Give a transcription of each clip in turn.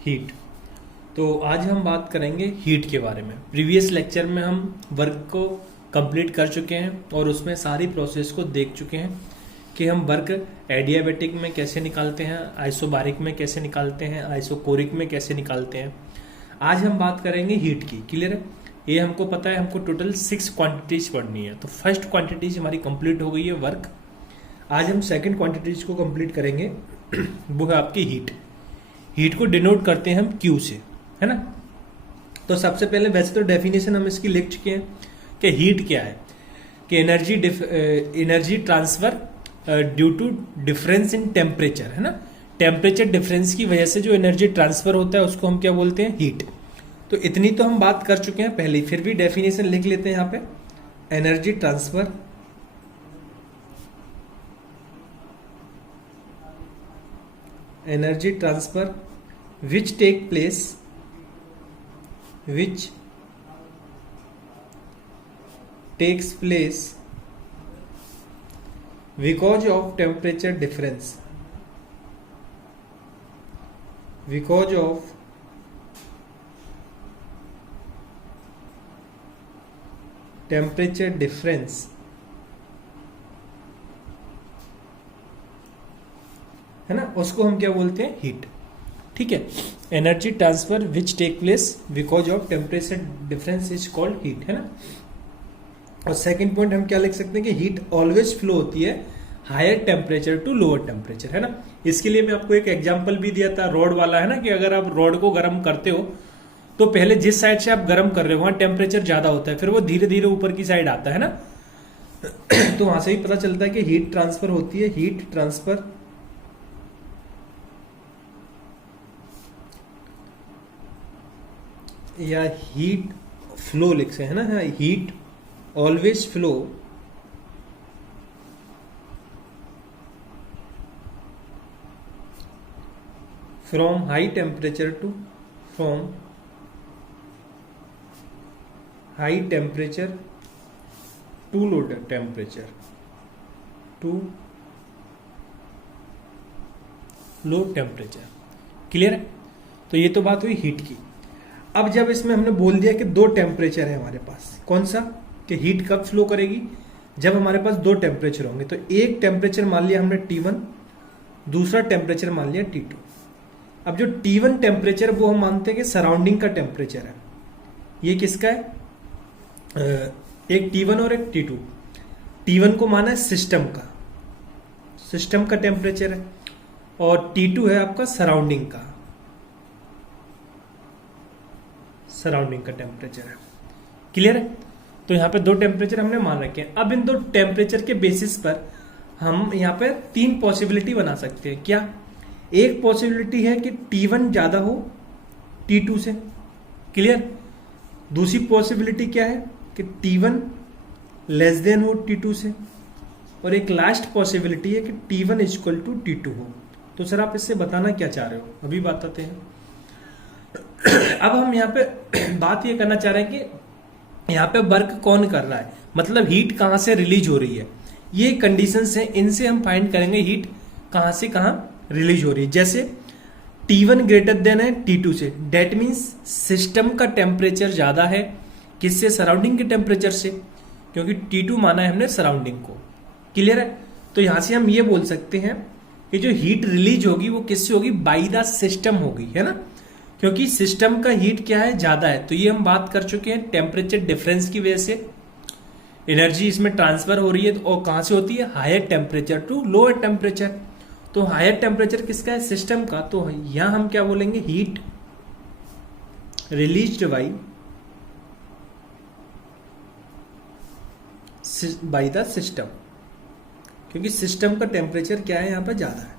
Heat. तो आज हम बात करेंगे हीट के बारे में। प्रीवियस लेक्चर में हम वर्क को कंप्लीट कर चुके हैं और उसमें सारी प्रोसेस को देख चुके हैं कि हम वर्क एडियाबैटिक में कैसे निकालते हैं, आइसोबारिक में कैसे निकालते हैं, आइसोकोरिक में कैसे निकालते हैं। आज हम बात करेंगे हीट की। क्लियर है? ये हमको पता है, हमको टोटल 6 क्वांटिटीज पढ़नी है। तो फर्स्ट क्वांटिटीज हमारी कंप्लीट हो गई है वर्क। आज हम सेकंड क्वांटिटीज को कंप्लीट करेंगे वो है आपकी हीट। हीट को डिनोट करते हैं हम क्यू से, है ना। तो सबसे पहले वैसे तो डेफिनेशन हम इसकी लिख चुके हैं कि हीट क्या है, कि energy transfer due to difference in temperature, है ना। टेम्परेचर डिफरेंस की वजह से जो एनर्जी ट्रांसफर होता है उसको हम क्या बोलते हैं, हीट। तो इतनी तो हम बात कर चुके हैं पहले, फिर भी डेफिनेशन लिख लेते हैं यहाँ पे। Energy transfer which take place because of temperature difference, है ना, उसको हम क्या बोलते हैं, हीट। ठीक है। Energy transfer which take place because of temperature difference is called heat, है ना। और सेकंड पॉइंट हम क्या लिख सकते हैं कि हीट ऑलवेज फ्लो होती है higher temperature to lower temperature, है ना। इसके लिए मैं आपको एक एग्जांपल भी दिया था रॉड वाला, है ना, कि अगर आप रॉड को गर्म करते हो तो पहले जिस साइड से आप गर्म कर रहे हो वहां टेम्परेचर ज्यादा होता है, फिर वो धीरे धीरे ऊपर की साइड आता है ना। तो वहां से ही पता चलता है कि हीट ट्रांसफर होती है, हीट ट्रांसफर या हीट फ्लो लिख सकते हैं ना। Heat always flow from high temperature to low temperature clear है? तो ये तो बात हुई हीट की। अब जब इसमें हमने बोल दिया कि दो टेम्परेचर है हमारे पास, कौन सा, कि हीट कब फ्लो करेगी, जब हमारे पास दो टेम्परेचर होंगे। तो एक टेम्परेचर मान लिया हमने T1, दूसरा टेम्परेचर मान लिया T2। अब जो T1 टेम्परेचर वो हम मानते हैं कि सराउंडिंग का टेम्परेचर है। ये किसका है, एक T1 और एक T2। T1 को माना है सिस्टम का टेम्परेचर है, और T2 है आपका सराउंडिंग का टेम्परेचर है। क्लियर है? तो यहाँ पे दो टेम्परेचर हमने मान रखे हैं। अब इन दो टेम्परेचर के बेसिस पर हम यहाँ पे 3 पॉसिबिलिटी बना सकते हैं। क्या? एक पॉसिबिलिटी है कि T1 ज्यादा हो T2 से। क्लियर? दूसरी पॉसिबिलिटी क्या है कि T1 लेस देन हो T2 से, और एक लास्ट पॉसिबिलिटी है कि T1 इक्वल टू T2 हो। तो सर आप इससे बताना क्या चाह रहे हो, अभी बताते हैं। अब हम यहाँ पे बात ये करना चाह रहे हैं कि यहाँ पे वर्क कौन कर रहा है, मतलब हीट कहाँ से रिलीज हो रही है। ये कंडीशंस हैं, इनसे हम फाइंड करेंगे हीट कहाँ से कहाँ रिलीज हो रही है। जैसे T1 ग्रेटर देन है T2 से, डेट मीन्स सिस्टम का टेम्परेचर ज्यादा है किससे, सराउंडिंग के टेम्परेचर से, क्योंकि T2 माना है हमने सराउंडिंग को। क्लियर है? तो यहां से हम ये बोल सकते हैं कि जो हीट रिलीज होगी वो किससे होगी, बाई द सिस्टम होगी, है ना, क्योंकि सिस्टम का हीट क्या है, ज्यादा है। तो ये हम बात कर चुके हैं, टेम्परेचर डिफरेंस की वजह से एनर्जी इसमें ट्रांसफर हो रही है, और कहां से होती है, higher temperature to lower temperature. तो हायर टेम्परेचर किसका है, सिस्टम का। तो यहां हम क्या बोलेंगे, heat released by the system, क्योंकि सिस्टम का टेम्परेचर क्या है, यहां पर ज्यादा है।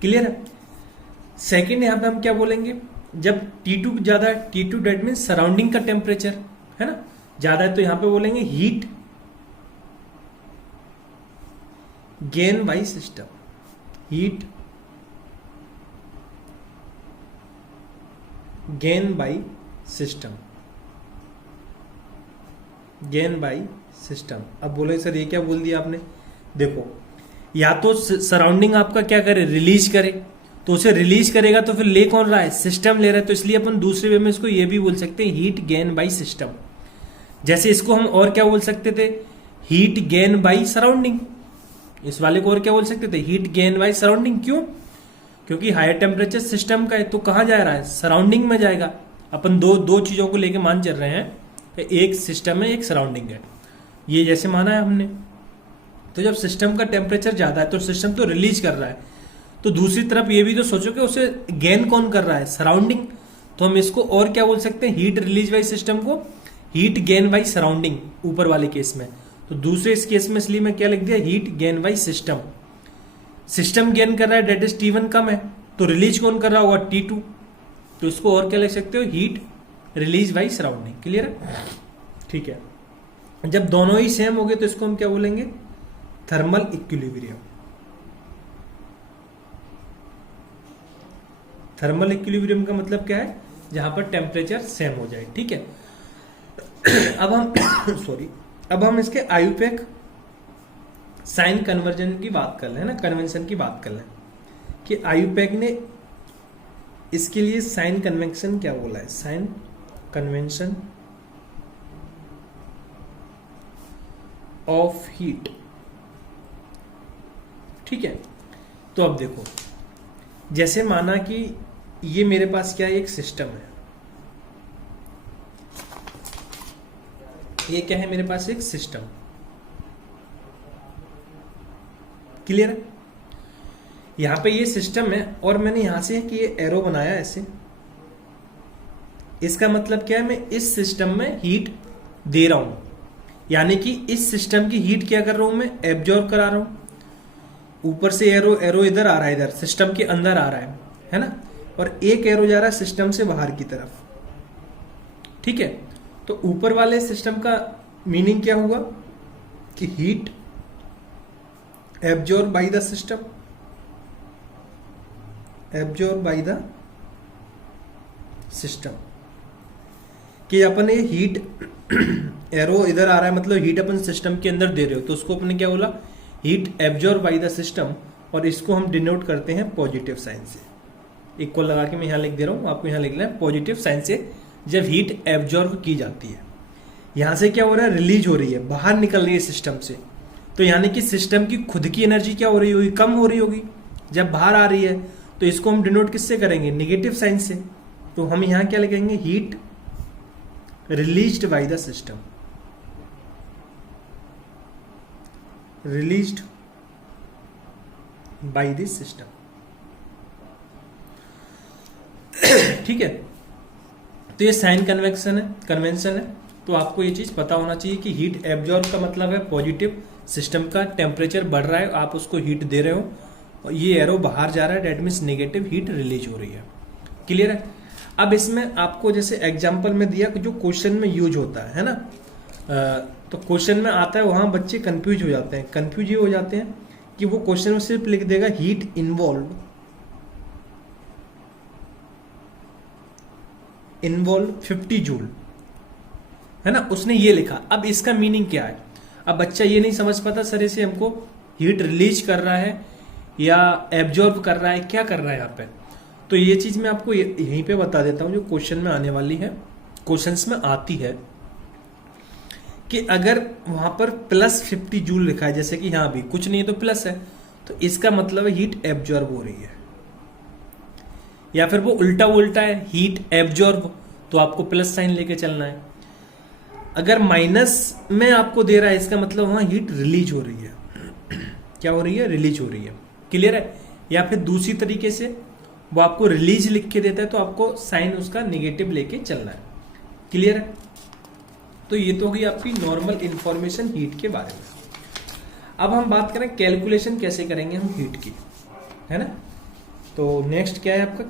क्लियर है? सेकेंड यहां पे हम क्या बोलेंगे, जब T2 ज्यादा है, T2 डेट मीन सराउंडिंग का टेम्परेचर, है ना, ज्यादा है, तो यहां पे बोलेंगे heat gain by system, heat gain by system. अब बोले सर ये क्या बोल दिया आपने, देखो या तो सराउंडिंग आपका क्या करे, रिलीज करे, तो उसे रिलीज करेगा तो फिर ले कौन रहा है, सिस्टम ले रहा है। तो इसलिए अपन दूसरे वे में इसको ये भी बोल सकते हैं हीट गेन बाई सिस्टम। जैसे इसको हम और क्या बोल सकते थे, हीट गेन बाई सराउंडिंग। इस वाले को और क्या बोल सकते थे, हीट गेन बाई सराउंडिंग। क्यों, क्योंकि हायर टेम्परेचर सिस्टम का है तो कहाँ जा रहा है, सराउंडिंग में जाएगा। अपन दो चीजों को लेके मान चल रहे हैं, एक सिस्टम है एक सराउंडिंग है, ये जैसे माना है हमने। तो जब सिस्टम का टेम्परेचर ज्यादा है तो सिस्टम तो रिलीज कर रहा है, तो दूसरी तरफ ये भी तो सोचो कि उसे गेन कौन कर रहा है, सराउंडिंग। तो हम इसको और क्या बोल सकते हैं, हीट रिलीज बाई सिस्टम को हीट गेन बाई सराउंडिंग ऊपर वाले केस में। तो दूसरे इस केस में इसलिए मैं क्या लिख दिया, heat gain by system. System gain कर रहा है डेट इज T1 कम है, तो रिलीज कौन कर रहा होगा, T2। तो इसको और क्या लिख सकते हो, heat release by surrounding. Clear है, ठीक है। जब दोनों ही सेम हो गए तो इसको हम क्या बोलेंगे, थर्मल इक्विलिब्रियम। थर्मल इक्विलिब्रियम का मतलब क्या है, जहां पर टेम्परेचर सेम हो जाए, ठीक है। अब हम अब हम इसके आयुपेक साइन कन्वर्जन की बात कर लें ना, कन्वेंशन की बात कर लें कि आयुपेक ने इसके लिए साइन कन्वेंशन क्या बोला है, साइन कन्वेंशन ऑफ हीट, ठीक है। तो अब देखो, जैसे माना कि ये मेरे पास क्या है, एक सिस्टम है, ये क्या है मेरे पास, एक सिस्टम। क्लियर है, यहां पे ये सिस्टम है और मैंने यहां से कि ये एरो बनाया ऐसे, इसका मतलब क्या है, मैं इस सिस्टम में हीट दे रहा हूं, यानी कि इस सिस्टम की हीट क्या कर रहा हूं, मैं एब्जॉर्ब करा रहा हूं। ऊपर से एरो इधर आ रहा है, इधर सिस्टम के अंदर आ रहा है ना, और एक एरो जा रहा है सिस्टम से बाहर की तरफ, ठीक है। तो ऊपर वाले सिस्टम का मीनिंग क्या हुआ कि heat absorb by the system, absorb by the system, कि अपन ये हीट एरो इधर आ रहा है, मतलब हीट अपन सिस्टम के अंदर दे रहे हो, तो उसको अपने क्या बोला, heat absorb by the system. और इसको हम डिनोट करते हैं पॉजिटिव साइन से, इक्वल लगा के मैं यहां लिख दे रहा हूं, आपको यहां लिखना है पॉजिटिव साइन से। जब हीट एब्जॉर्ब की जाती है, यहां से क्या हो रहा है, रिलीज हो रही है, बाहर निकल रही है सिस्टम से, तो यानी कि सिस्टम की खुद की एनर्जी क्या हो रही होगी, कम हो रही होगी जब बाहर आ रही है। तो इसको हम डिनोट किससे करेंगे, निगेटिव साइन से। तो हम यहां क्या लिखेंगे, heat released by the system, released by the system, ठीक है। तो ये साइन कन्वेंशन है। तो आपको ये चीज पता होना चाहिए कि हीट एब्जॉर्ब का मतलब है पॉजिटिव, सिस्टम का टेम्परेचर बढ़ रहा है, आप उसको हीट दे रहे हो, और ये एरो बाहर जा रहा है, that means negative, heat release हो रही है। क्लियर है। अब इसमें आपको जैसे एग्जांपल में दिया जो क्वेश्चन में यूज होता है ना, तो क्वेश्चन में आता है, वहां बच्चे कंफ्यूज हो जाते हैं। कंफ्यूज ये हो जाते हैं कि वो क्वेश्चन में सिर्फ लिख देगा हीट इन्वॉल्व 50 जूल, है ना, उसने ये लिखा। अब इसका मीनिंग क्या है, अब बच्चा ये नहीं समझ पाता सर इसे हमको हीट रिलीज कर रहा है या एब्जॉर्ब कर रहा है, क्या कर रहा है यहाँ पे। तो ये चीज मैं आपको यहीं पे बता देता हूं जो क्वेश्चन में आने वाली है, क्वेश्चंस में आती है, कि अगर वहां पर +50 जूल लिखा है, जैसे कि यहां भी कुछ नहीं है तो प्लस है, तो इसका मतलब है हीट एब्जॉर्ब हो रही है। या फिर वो उल्टा है, हीट एब्जॉर्ब, तो आपको प्लस साइन लेके चलना है। अगर माइनस में आपको दे रहा है, इसका मतलब वहां हीट रिलीज हो रही है। क्या हो रही है, रिलीज हो रही है। क्लियर है। या फिर दूसरी तरीके से वो आपको रिलीज लिख के देता है, तो आपको साइन उसका नेगेटिव लेके चलना है। क्लियर है। तो ये तो होगी आपकी नॉर्मल इंफॉर्मेशन हीट के बारे में। अब हम बात करें कैलकुलेशन कैसे करेंगे हम हीट की, है ना। तो नेक्स्ट क्या है आपका,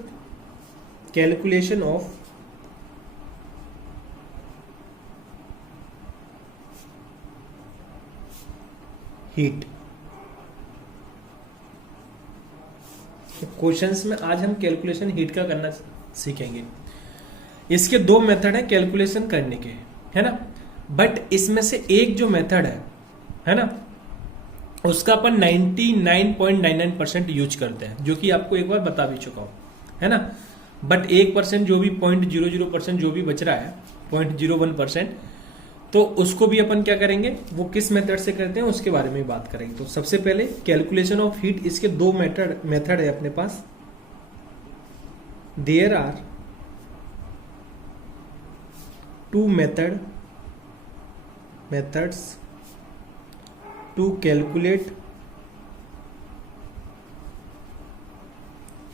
कैलकुलेशन ऑफ हीट। क्वेश्चंस में आज हम कैलकुलेशन हीट का करना सीखेंगे। इसके 2 मेथड है कैलकुलेशन करने के, है ना। बट इसमें से एक जो मेथड है ना, उसका अपन 99.99% यूज करते हैं, जो कि आपको एक बार बता भी चुका हूं, है ना। बट 1% जो भी 0.00% जो भी बच रहा है 0.01%, तो उसको भी अपन क्या करेंगे, वो किस मेथड से करते हैं उसके बारे में बात करेंगे। तो सबसे पहले कैलकुलेशन ऑफ हीट, इसके दो मेथड है अपने पास। There are two methods to calculate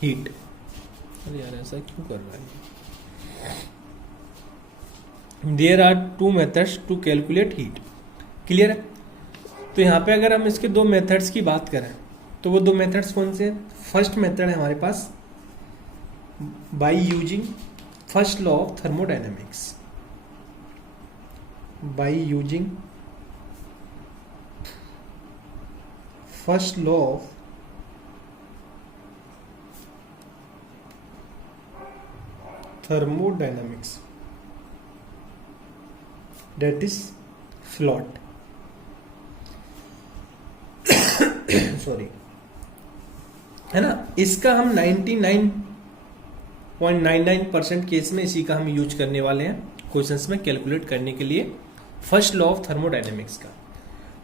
heat। अरे यार ऐसा क्यों कर रहा है। There are two methods to calculate heat. Clear है। तो यहाँ पे अगर हम इसके दो मेथड्स की बात करें तो वो दो मेथड्स कौन से हैं। फर्स्ट मेथड है हमारे पास by using first law of thermodynamics. by using first law of thermodynamics, that is फ्लॉट। सॉरी, है ना। इसका हम 99.99% केस में इसी का हम यूज करने वाले हैं क्वेश्चंस में कैलकुलेट करने के लिए, फर्स्ट लॉ ऑफ थर्मोडायनेमिक्स का।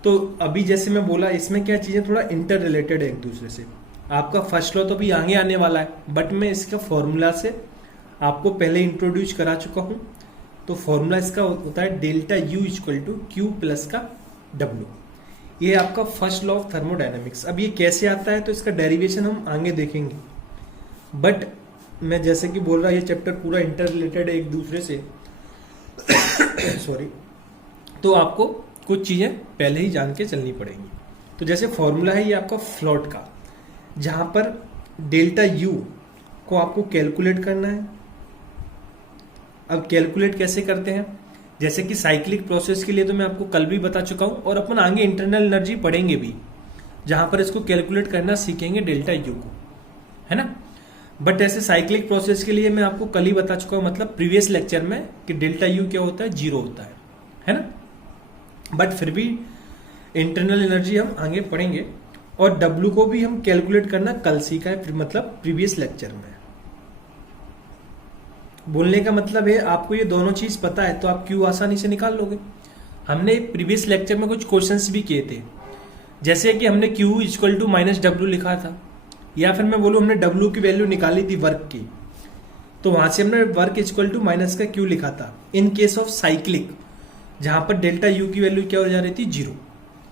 तो अभी जैसे मैं बोला, इसमें क्या चीजें थोड़ा इंटर रिलेटेड है एक दूसरे से। आपका फर्स्ट लॉ तो अभी आगे आने वाला है, बट मैं इसका फॉर्मूला से आपको पहले इंट्रोड्यूस करा चुका हूं। तो फॉर्मूला इसका होता है delta U equal to Q plus का डब्ल्यू। ये आपका फर्स्ट लॉ ऑफ थर्मोडायनेमिक्स। अब ये कैसे आता है तो इसका डेरिवेशन हम आगे देखेंगे, बट मैं जैसे कि बोल रहा, ये चैप्टर पूरा इंटर रिलेटेड है एक दूसरे से। सॉरी। तो आपको कुछ चीजें पहले ही जान के चलनी पड़ेंगी। तो जैसे फॉर्मूला है ये आपका फ्लॉट का, जहां पर डेल्टा यू को आपको कैलकुलेट करना है। अब कैलकुलेट कैसे करते हैं, जैसे कि साइक्लिक प्रोसेस के लिए तो मैं आपको कल भी बता चुका हूं, और अपन आगे इंटरनल एनर्जी पढ़ेंगे भी, जहां पर इसको कैलकुलेट करना सीखेंगे डेल्टा यू को, है ना। बट ऐसे साइक्लिक प्रोसेस के लिए मैं आपको कल ही बता चुका हूं, मतलब प्रीवियस लेक्चर में, कि डेल्टा यू क्या होता है, जीरो होता है ना। बट फिर भी इंटरनल एनर्जी हम आगे पढ़ेंगे, और डब्ल्यू को भी हम कैलकुलेट करना कल सीखा है, मतलब प्रीवियस लेक्चर में। बोलने का मतलब है आपको ये दोनों चीज पता है तो आप क्यू आसानी से निकाल लोगे। हमने प्रीवियस लेक्चर में कुछ क्वेश्चंस भी किए थे, जैसे कि हमने Q equal to minus W लिखा था, या फिर मैं बोलूं हमने डब्ल्यू की वैल्यू निकाली थी वर्क की, तो वहां से हमने वर्क इक्वल टू माइनस का क्यू लिखा था। इन केस ऑफ साइक्लिक, जहां पर डेल्टा यू की वैल्यू क्या हो जा रही थी, जीरो।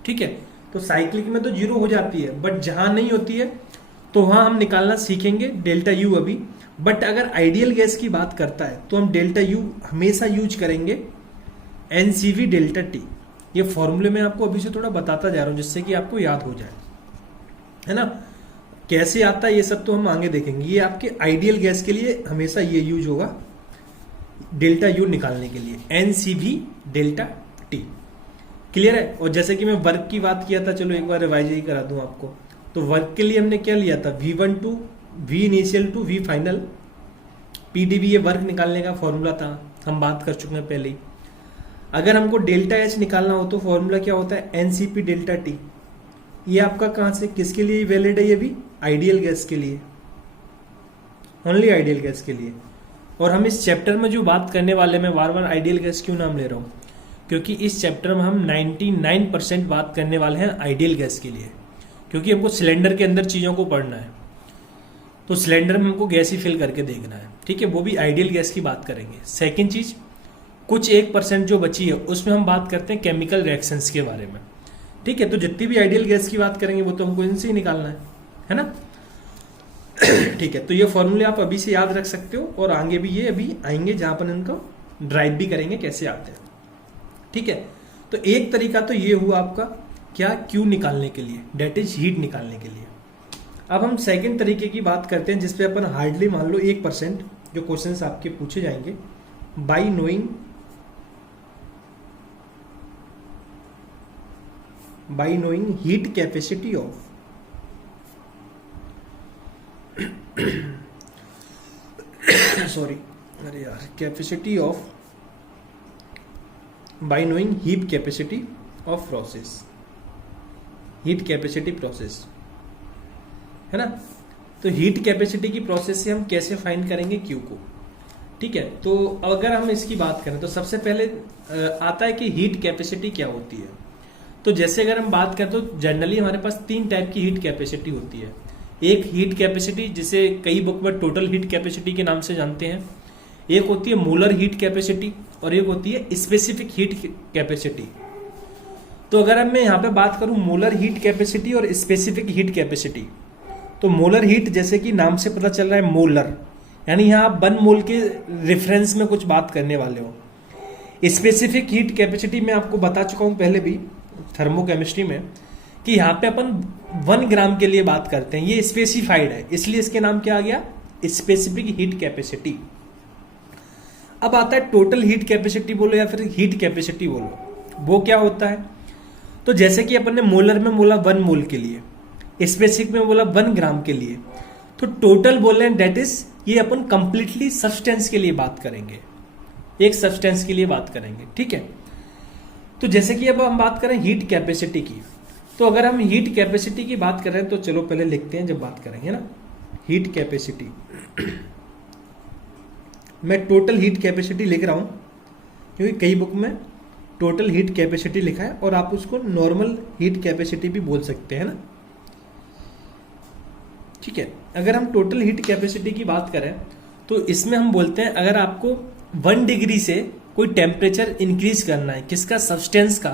ठीक है, तो साइक्लिक में तो जीरो हो जाती है, बट जहां नहीं होती है तो वहां हम निकालना सीखेंगे डेल्टा यू अभी। बट अगर आइडियल गैस की बात करता है तो हम डेल्टा यू हमेशा यूज करेंगे एनसीवी डेल्टा टी। ये फॉर्मूले में आपको अभी से थोड़ा बताता जा रहा हूं, जिससे कि आपको याद हो जाए, है ना। कैसे आता है ये सब तो हम आगे देखेंगे। ये आपके आइडियल गैस के लिए हमेशा ये यूज होगा, डेल्टा यू निकालने के लिए, एनसीवी डेल्टा टी। क्लियर है। और जैसे कि मैं वर्क की बात किया था, चलो एक बार रिवाइज ही करा दूं आपको। तो वर्क के लिए हमने क्या लिया था, V1 to V initial to V final, PdV, ये वर्क निकालने का फॉर्मूला था, हम बात कर चुके हैं पहले ही। अगर हमको डेल्टा एच निकालना हो तो फॉर्मूला क्या होता है, एनसीपी डेल्टा टी। ये आपका कहां से, किसके लिए वैलिड है, ये भी आइडियल गैस के लिए, ओनली आइडियल गैस के लिए। और हम इस चैप्टर में जो बात करने वाले, मैं बार बार आइडियल गैस क्यों नाम ले रहा हूं, क्योंकि इस चैप्टर में हम 99% बात करने वाले हैं आइडियल गैस के लिए, क्योंकि हमको सिलेंडर के अंदर चीजों को पढ़ना है। तो सिलेंडर में हमको गैस ही फिल करके देखना है, ठीक है, वो भी आइडियल गैस की बात करेंगे। सेकंड चीज, कुछ 1% जो बची है उसमें हम बात करते हैं केमिकल रिएक्शंस के बारे में, ठीक है। तो जितनी भी आइडियल गैस की बात करेंगे वो तो हमको इनसे ही निकालना है ना। ठीक है, तो ये फॉर्मूले आप अभी से याद रख सकते हो, और आगे भी ये अभी आएंगे जहां पर इनको ड्राइव भी करेंगे कैसे आते हैं, ठीक है। तो एक तरीका तो ये हुआ आपका क्या, क्यू निकालने के लिए, डेट इज हीट निकालने के लिए। अब हम सेकंड तरीके की बात करते हैं, जिसपे अपन हार्डली मान लो 1% जो क्वेश्चंस आपके पूछे जाएंगे, bye knowing heat capacity of sorry, अरे यार, capacity of, bye knowing heat capacity of process. Heat capacity process, है ना। तो हीट कैपेसिटी की प्रोसेस से हम कैसे फाइंड करेंगे क्यू को, ठीक है। तो अगर हम इसकी बात करें तो सबसे पहले आता है कि हीट कैपेसिटी क्या होती है। तो जैसे अगर हम बात करें तो जनरली हमारे पास 3 टाइप की हीट कैपेसिटी होती है। एक हीट कैपेसिटी जिसे कई बुक में टोटल हीट कैपेसिटी के नाम से जानते हैं, एक होती है मोलर हीट कैपेसिटी और एक होती है स्पेसिफिक हीट कैपेसिटी। तो अगर मैं यहाँ पे बात करूं मोलर हीट कैपेसिटी और स्पेसिफिक हीट कैपेसिटी, तो मोलर हीट जैसे कि नाम से पता चल रहा है मोलर, यानी यहाँ आप 1 मोल के रेफरेंस में कुछ बात करने वाले हो। स्पेसिफिक हीट कैपेसिटी में आपको बता चुका हूं पहले भी थर्मोकेमिस्ट्री में कि यहाँ पे अपन 1 ग्राम के लिए बात करते हैं, ये स्पेसिफाइड है, इसलिए इसके नाम क्या आ गया, स्पेसिफिक हीट कैपेसिटी। अब आता है टोटल हीट कैपेसिटी बोलो या फिर हीट कैपेसिटी बोलो, वो क्या होता है। तो जैसे कि अपन ने मोलर में बोला 1 मोल के लिए, स्पेसिफिक में बोला 1 ग्राम के लिए, तो टोटल बोल रहे हैं डेट इज ये अपन कंप्लीटली सब्सटेंस के लिए बात करेंगे, एक सब्सटेंस के लिए बात करेंगे, ठीक है। तो जैसे कि अब हम बात करें हीट कैपेसिटी की, तो अगर हम हीट कैपेसिटी की बात करें तो चलो पहले लिखते हैं जब बात करेंगे ना। हीट कैपेसिटी मैं टोटल हीट कैपेसिटी लिख रहा हूं क्योंकि कई बुक में टोटल हीट कैपेसिटी लिखा है और आप उसको नॉर्मल हीट कैपेसिटी भी बोल सकते हैं ना, ठीक है। अगर हम टोटल हीट कैपेसिटी की बात करें तो इसमें हम बोलते हैं अगर आपको 1 डिग्री से कोई टेम्परेचर इंक्रीज करना है किसका, सब्सटेंस का,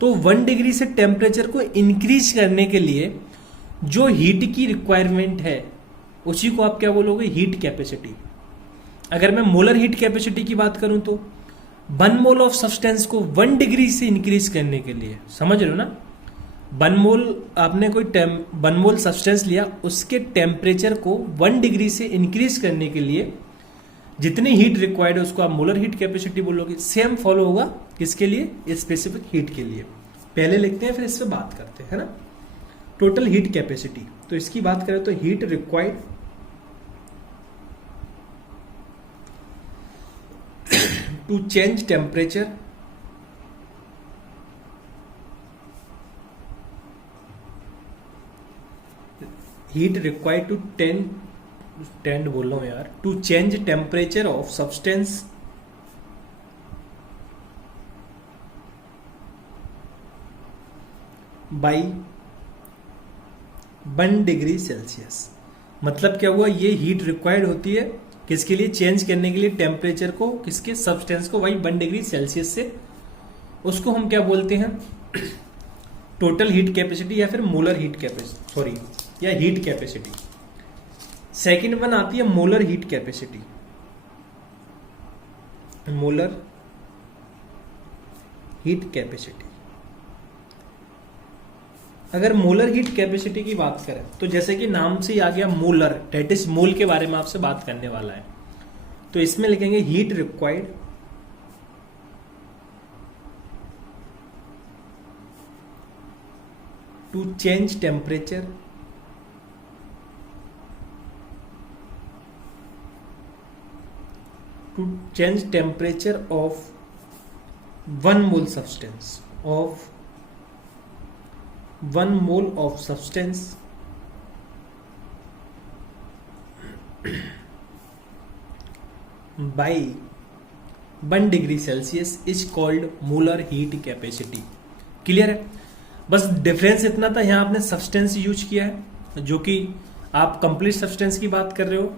तो 1 डिग्री से टेम्परेचर को इंक्रीज करने के लिए जो हीट की रिक्वायरमेंट है उसी को आप क्या बोलोगे, हीट कैपेसिटी। अगर मैं मोलर हीट कैपेसिटी की बात करूं तो 1 मोल ऑफ सब्सटेंस को 1 डिग्री से इंक्रीज करने के लिए, समझ रहे हो ना, 1 मोल आपने कोई 1 मोल सब्सटेंस लिया, उसके टेम्परेचर को 1 डिग्री से इंक्रीज करने के लिए जितनी हीट रिक्वायर्ड है उसको आप मोलर हीट कैपेसिटी बोलोगे। सेम फॉलो होगा किसके लिए, स्पेसिफिक हीट के लिए। पहले लिखते हैं फिर इस पे बात करते हैं, है ना। टोटल हीट कैपेसिटी, तो इसकी बात करें तो heat required to change temperature heat required to tend बोल रहा हूं यार, to change temperature of substance by 1 degree Celsius. मतलब क्या हुआ, ये हीट रिक्वायर्ड होती है किसके लिए, चेंज करने के लिए टेम्परेचर को, किसके, सब्सटेंस को, बाई 1 डिग्री सेल्सियस से। उसको हम क्या बोलते हैं, टोटल हीट कैपेसिटी या फिर मोलर हीट कैपेसिटी, सॉरी, या हीट कैपेसिटी। सेकंड वन आती है molar heat capacity. Molar heat capacity, अगर मोलर हीट कैपेसिटी की बात करें तो जैसे कि नाम से ही आ गया मोलर, डेट इज मोल के बारे में आपसे बात करने वाला है, तो इसमें लिखेंगे heat required to change temperature of 1 mole substance, of 1 mole of substance by 1 degree Celsius is called molar heat capacity. Clear है, बस डिफरेंस इतना था, यहां आपने सब्सटेंस यूज किया है जो कि आप कंप्लीट सब्सटेंस की बात कर रहे हो,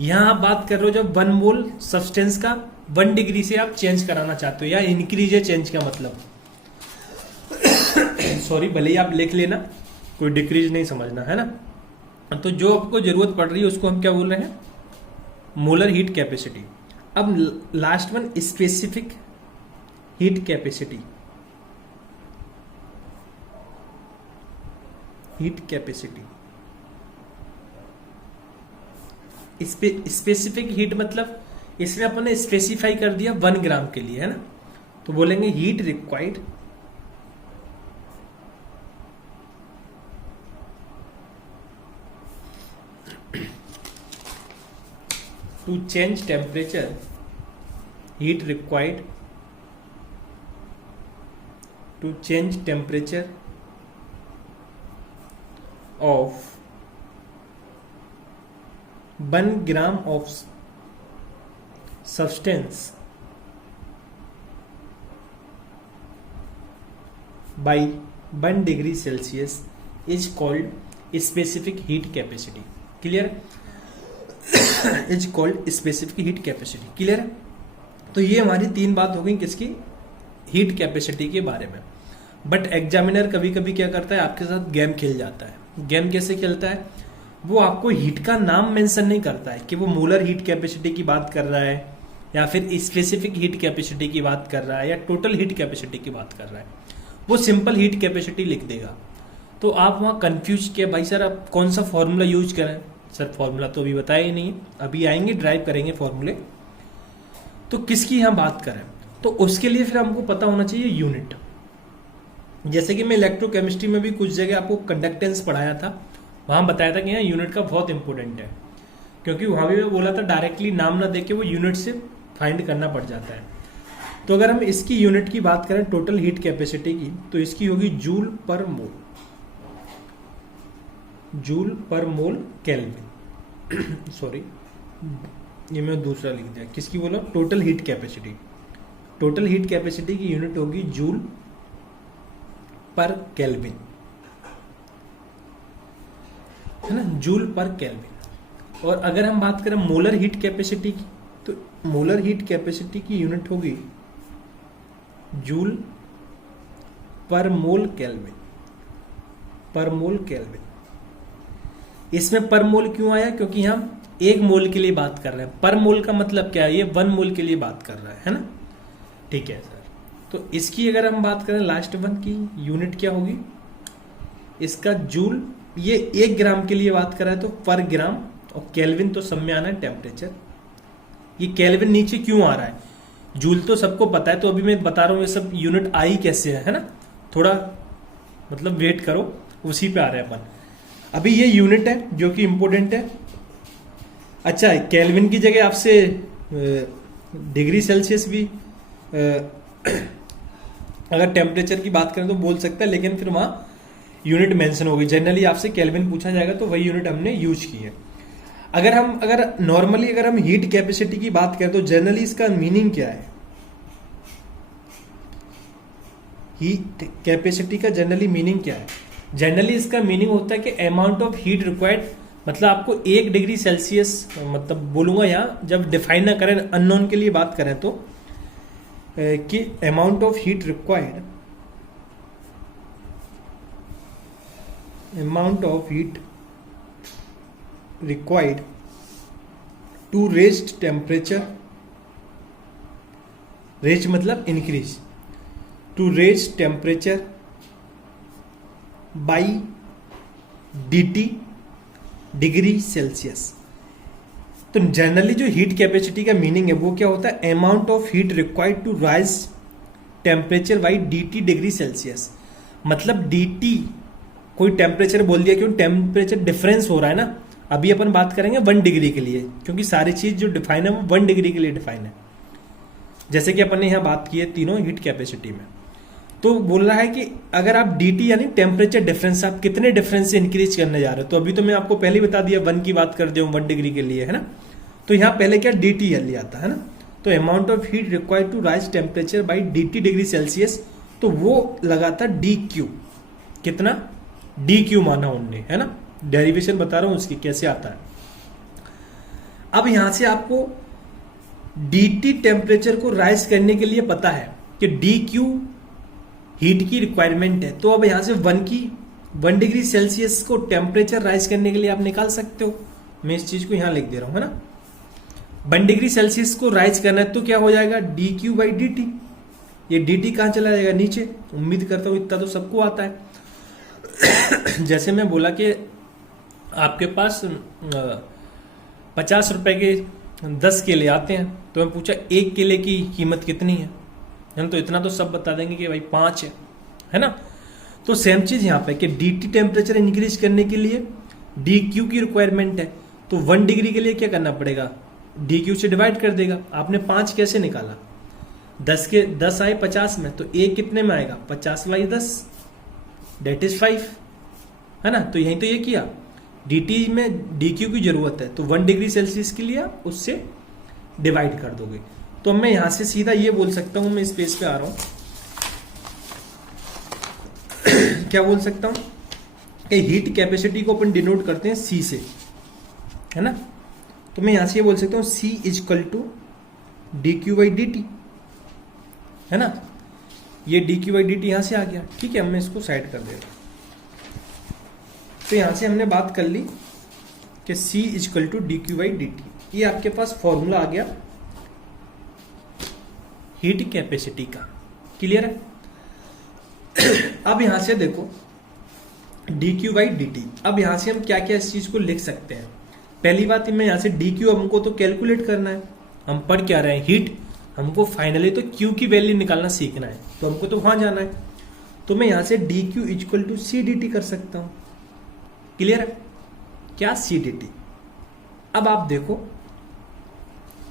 यहां आप बात कर रहे हो जब 1 मोल सब्सटेंस का 1 डिग्री से आप चेंज कराना चाहते हो, या इंक्रीज है चेंज का मतलब सॉरी, भले ही आप लिख लेना, कोई डिक्रीज नहीं समझना, है ना। तो जो आपको जरूरत पड़ रही है उसको हम क्या बोल रहे हैं, मोलर हीट कैपेसिटी। अब last one specific heat capacity. Heat capacity, specific heat मतलब इसमें अपन ने स्पेसिफाई कर दिया 1 ग्राम के लिए, है ना, तो बोलेंगे heat required to change temperature, heat required to change temperature of 1 gram of substance by 1 degree Celsius is called specific heat capacity. Clear? Is called specific heat capacity. Clear? तो ये हमारी 3 बात हो गई किसकी? हीट कैपेसिटी के बारे में। बट एग्जामिनर कभी कभी क्या करता है, आपके साथ गेम खेल जाता है। गेम कैसे खेलता है? वो आपको हीट का नाम मेंशन नहीं करता है कि वो मोलर हीट कैपेसिटी की बात कर रहा है या फिर स्पेसिफिक हीट कैपेसिटी की बात कर रहा है या टोटल हीट कैपेसिटी की बात कर रहा है। वो सिंपल हीट कैपेसिटी लिख देगा। तो आप वहाँ कंफ्यूज किया, भाई सर आप कौन सा फॉर्मूला यूज करें? सर फॉर्मूला तो अभी बताया ही नहीं, अभी आएंगे ड्राइव करेंगे फॉर्मूले। तो किसकी यहाँ बात करें? तो उसके लिए फिर हमको पता होना चाहिए यूनिट। जैसे कि मैं इलेक्ट्रोकेमिस्ट्री में भी कुछ जगह आपको कंडक्टेंस पढ़ाया था, वहां बताया था कि यहाँ यूनिट का बहुत इंपॉर्टेंट है, क्योंकि वहां भी मैं बोला था डायरेक्टली नाम ना देके वो यूनिट से फाइंड करना पड़ जाता है। तो अगर हम इसकी यूनिट की बात करें टोटल हीट कैपेसिटी की, तो इसकी होगी जूल पर मोल। जूल पर मोल केल्विन। सॉरी, ये मैं दूसरा लिख दिया। किसकी बोला? Total heat capacity. Total heat capacity की यूनिट होगी जूल पर केल्विन, है ना? जूल पर केल्विन। और अगर हम बात करें मोलर हीट कैपेसिटी की, तो मोलर हीट कैपेसिटी की यूनिट होगी जूल पर मोल केल्विन। पर मोल केल्विन। इसमें पर मोल क्यों आया? क्योंकि हम 1 मोल के लिए बात कर रहे हैं। पर मोल का मतलब क्या है? ये 1 मोल के लिए बात कर रहा है ना? ठीक है सर। तो इसकी अगर हम बात करें लास्ट वन की यूनिट क्या होगी? इसका जूल, ये 1 ग्राम के लिए बात कर रहा है तो पर ग्राम, और केल्विन तो सब में आना है टेम्परेचर। ये केल्विन नीचे क्यों आ रहा है? जूल तो सबको पता है, तो अभी मैं बता रहा हूं ये सब यूनिट आई कैसे है ना? थोड़ा मतलब वेट करो, उसी पे आ रहे हैं अपन। अभी ये यूनिट है जो कि इंपॉर्टेंट है। अच्छा, केल्विन की जगह आपसे डिग्री सेल्सियस भी अगर टेम्परेचर की बात करें तो बोल सकता है, लेकिन फिर वहां यूनिट मेंशन होगी। जनरली आपसे केल्विन पूछा जाएगा तो वही यूनिट हमने यूज की है। अगर नॉर्मली अगर हम हीट कैपेसिटी की बात करें तो जनरली इसका मीनिंग क्या है? हीट कैपेसिटी का जनरली मीनिंग क्या है? जनरली इसका मीनिंग होता है कि अमाउंट ऑफ हीट रिक्वायर्ड, मतलब आपको 1 डिग्री सेल्सियस, मतलब बोलूंगा यहाँ जब डिफाइन ना करें, अननोन के लिए बात करें तो कि amount of heat required, amount of heat required to raise temperature, raise मतलब increase, to raise temperature by dt degree Celsius. तो जनरली जो हीट कैपेसिटी का मीनिंग है वो क्या होता है? Amount of heat required to raise temperature by dt degree Celsius. मतलब dt कोई टेम्परेचर बोल दिया, क्यों? टेम्परेचर डिफरेंस हो रहा है ना। अभी अपन बात करेंगे 1 डिग्री के लिए, क्योंकि सारी चीज जो डिफाइन है वो 1 डिग्री के लिए डिफाइन है। जैसे कि अपन ने यहाँ बात की है तीनों हीट कैपेसिटी में। तो बोल रहा है कि अगर आप dt यानी टेम्परेचर डिफरेंस, आप कितने डिफरेंस से इंक्रीज करने जा रहे हो। तो अभी तो मैं आपको पहले ही बता दिया 1 की बात कर दिया 1 डिग्री के लिए, है ना? तो यहाँ पहले क्या dt लिया था, है ना? तो amount of heat required to raise temperature by dt degree Celsius, तो वो लगा था dq। कितना? dq माना उनने, है ना? डेरिवेशन बता रहा हूं उसकी कैसे आता है। अब यहां से आपको dt टेम्परेचर को राइज करने के लिए पता है कि dq हीट की रिक्वायरमेंट है। तो अब यहां से 1 डिग्री सेल्सियस को टेम्परेचर राइज करने के लिए आप निकाल सकते हो। मैं इस चीज को यहां लिख दे रहा हूं, है ना? 1 डिग्री सेल्सियस को राइज करना है तो क्या हो जाएगा? dq by dt। ये dt कहां चला जाएगा? नीचे। उम्मीद करता हूं इतना तो सबको आता है। जैसे मैं बोला कि आपके पास 50 रुपए के 10 केले आते हैं, तो मैं पूछा 1 केले की कीमत कितनी है ना? तो इतना तो सब बता देंगे कि भाई 5 है ना? तो सेम चीज यहाँ पे कि dt टेम्परेचर इंक्रीज करने के लिए dq की रिक्वायरमेंट है, तो 1 डिग्री के लिए क्या करना पड़ेगा? dq से डिवाइड कर देगा। आपने 5 कैसे निकाला? 10 आए 50 में, तो 1 कितने में आएगा? 50 बाई 10 डेट इज 5। है ना। तो यहीं तो ये किया, dt में dq की जरूरत है तो 1 डिग्री सेल्सियस के लिए आप उससे डिवाइड कर दोगे। तो मैं यहां से सीधा ये बोल सकता हूं, मैं इस पेज पे आ रहा हूं, क्या बोल सकता हूं कि हीट कैपेसिटी को अपन डिनोट करते हैं C से, है ना। तो मैं यहां से ये बोल सकता हूं C इजकल टू dq/dt, है ना। ये dq/dt यहां से आ गया, ठीक है। अब मैं इसको साइड कर देता। तो यहां से हमने बात कर ली कि C इजकल टू dq/dt, ये आपके पास फॉर्मूला आ गया हीट कैपेसिटी का। क्लियर है। अब यहां से देखो dq/dt, अब यहां से हम क्या क्या इस चीज को लिख सकते हैं। पहली बात मैं यहां से dq हमको तो कैलकुलेट करना है, हम पढ़ क्या रहे हैं हीट, हमको फाइनली तो q की वैल्यू निकालना सीखना है, तो हमको तो वहां जाना है। तो मैं यहां से dq equal to c dt कर सकता हूं। क्लियर है, क्या c dt। अब आप देखो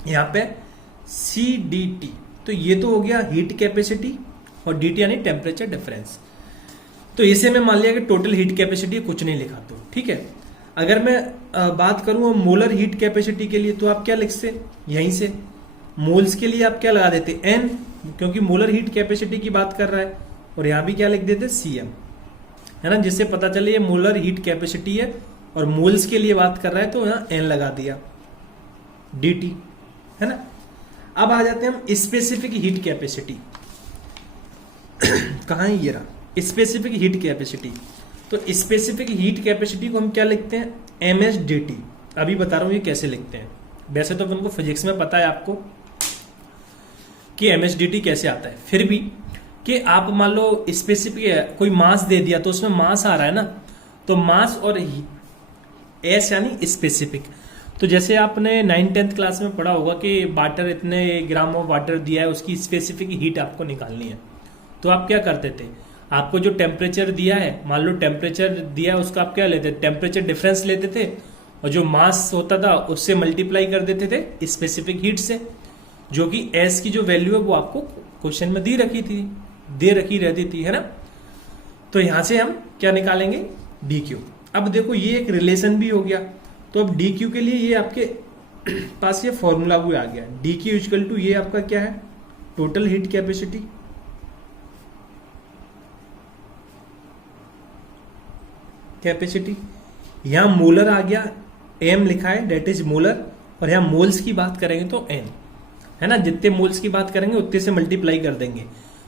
यहां पे c dt, तो ये तो हो गया हीट कैपेसिटी और dt यानी टेम्परेचर डिफरेंस। तो इसे मैं मान लिया कि टोटल हीट कैपेसिटी कुछ नहीं लिखा, तो ठीक है। अगर मैं बात करूं मोलर हीट कैपेसिटी के लिए, तो आप क्या लिखते, यहीं से मोल्स के लिए आप क्या लगा देते n, क्योंकि मोलर हीट कैपेसिटी की बात कर रहा है, और यहां भी क्या लिख देते cm, है ना, जिससे पता चले ये मोलर हीट कैपेसिटी है और मोल्स के लिए बात कर रहा है, तो यहां n लगा दिया dt, है ना। अब आ जाते हैं हम स्पेसिफिक हीट कैपेसिटी। कहां है ये रहा स्पेसिफिक हीट कैपेसिटी। तो स्पेसिफिक हीट कैपेसिटी को हम क्या लिखते हैं msdt। अभी बता रहा हूं ये कैसे लिखते हैं। वैसे तो उनको फिजिक्स में पता है आपको कि msdt कैसे आता है, फिर भी कि आप मान लो स्पेसिफिक कोई मास दे दिया तो उसमें मास आ रहा है ना, तो मास और s यानी स्पेसिफिक। तो जैसे आपने 9th-10th क्लास में पढ़ा होगा कि वाटर इतने ग्राम ऑफ वाटर दिया है, उसकी स्पेसिफिक हीट आपको निकालनी है। तो आप क्या करते थे, आपको जो टेम्परेचर दिया है, मान लो टेम्परेचर दिया है, उसका आप क्या लेते थे, टेम्परेचर डिफरेंस लेते थे, और जो मास होता था उससे मल्टीप्लाई कर देते थे स्पेसिफिक हीट से, जो कि एस की जो वैल्यू है वो आपको क्वेश्चन में दे रखी रहती थी, है ना। तो यहां से हम क्या निकालेंगे dq। अब देखो ये एक रिलेशन भी हो गया, तो अब dq के लिए ये आपके पास ये फॉर्मूला भी आ गया, dq इक्वल टू ये आपका क्या है टोटल हीट कैपेसिटी, यहां मोलर आ गया, m लिखा है डेट इज मोलर, और यहां मोल्स की बात करेंगे तो n, है ना। जितने मोल्स की बात करेंगे उतने से मल्टीप्लाई कर देंगे।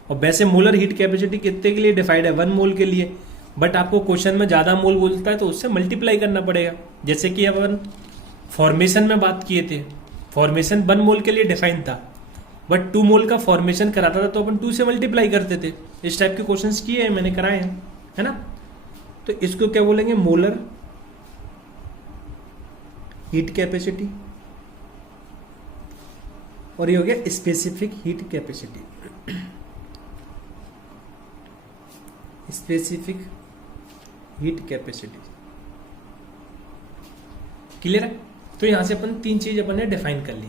और वैसे मोलर हीट कैपेसिटी कितने के लिए डिफाइड है, 1 मोल के लिए, बट आपको क्वेश्चन में ज्यादा मोल बोलता है तो उससे मल्टीप्लाई करना पड़ेगा। जैसे कि अपन फॉर्मेशन में बात किए थे, फॉर्मेशन 1 मोल के लिए डिफाइन था, बट 2 मोल का फॉर्मेशन कराता था तो अपन 2 से मल्टीप्लाई करते थे। इस टाइप के क्वेश्चंस किए हैं मैंने, कराए हैं, है ना। तो इसको क्या बोलेंगे मोलर हीट कैपेसिटी, और ये हो गया specific heat capacity. Specific heat capacity clear है। तो यहां से अपन 3 चीज अपन ने डिफाइन कर ली।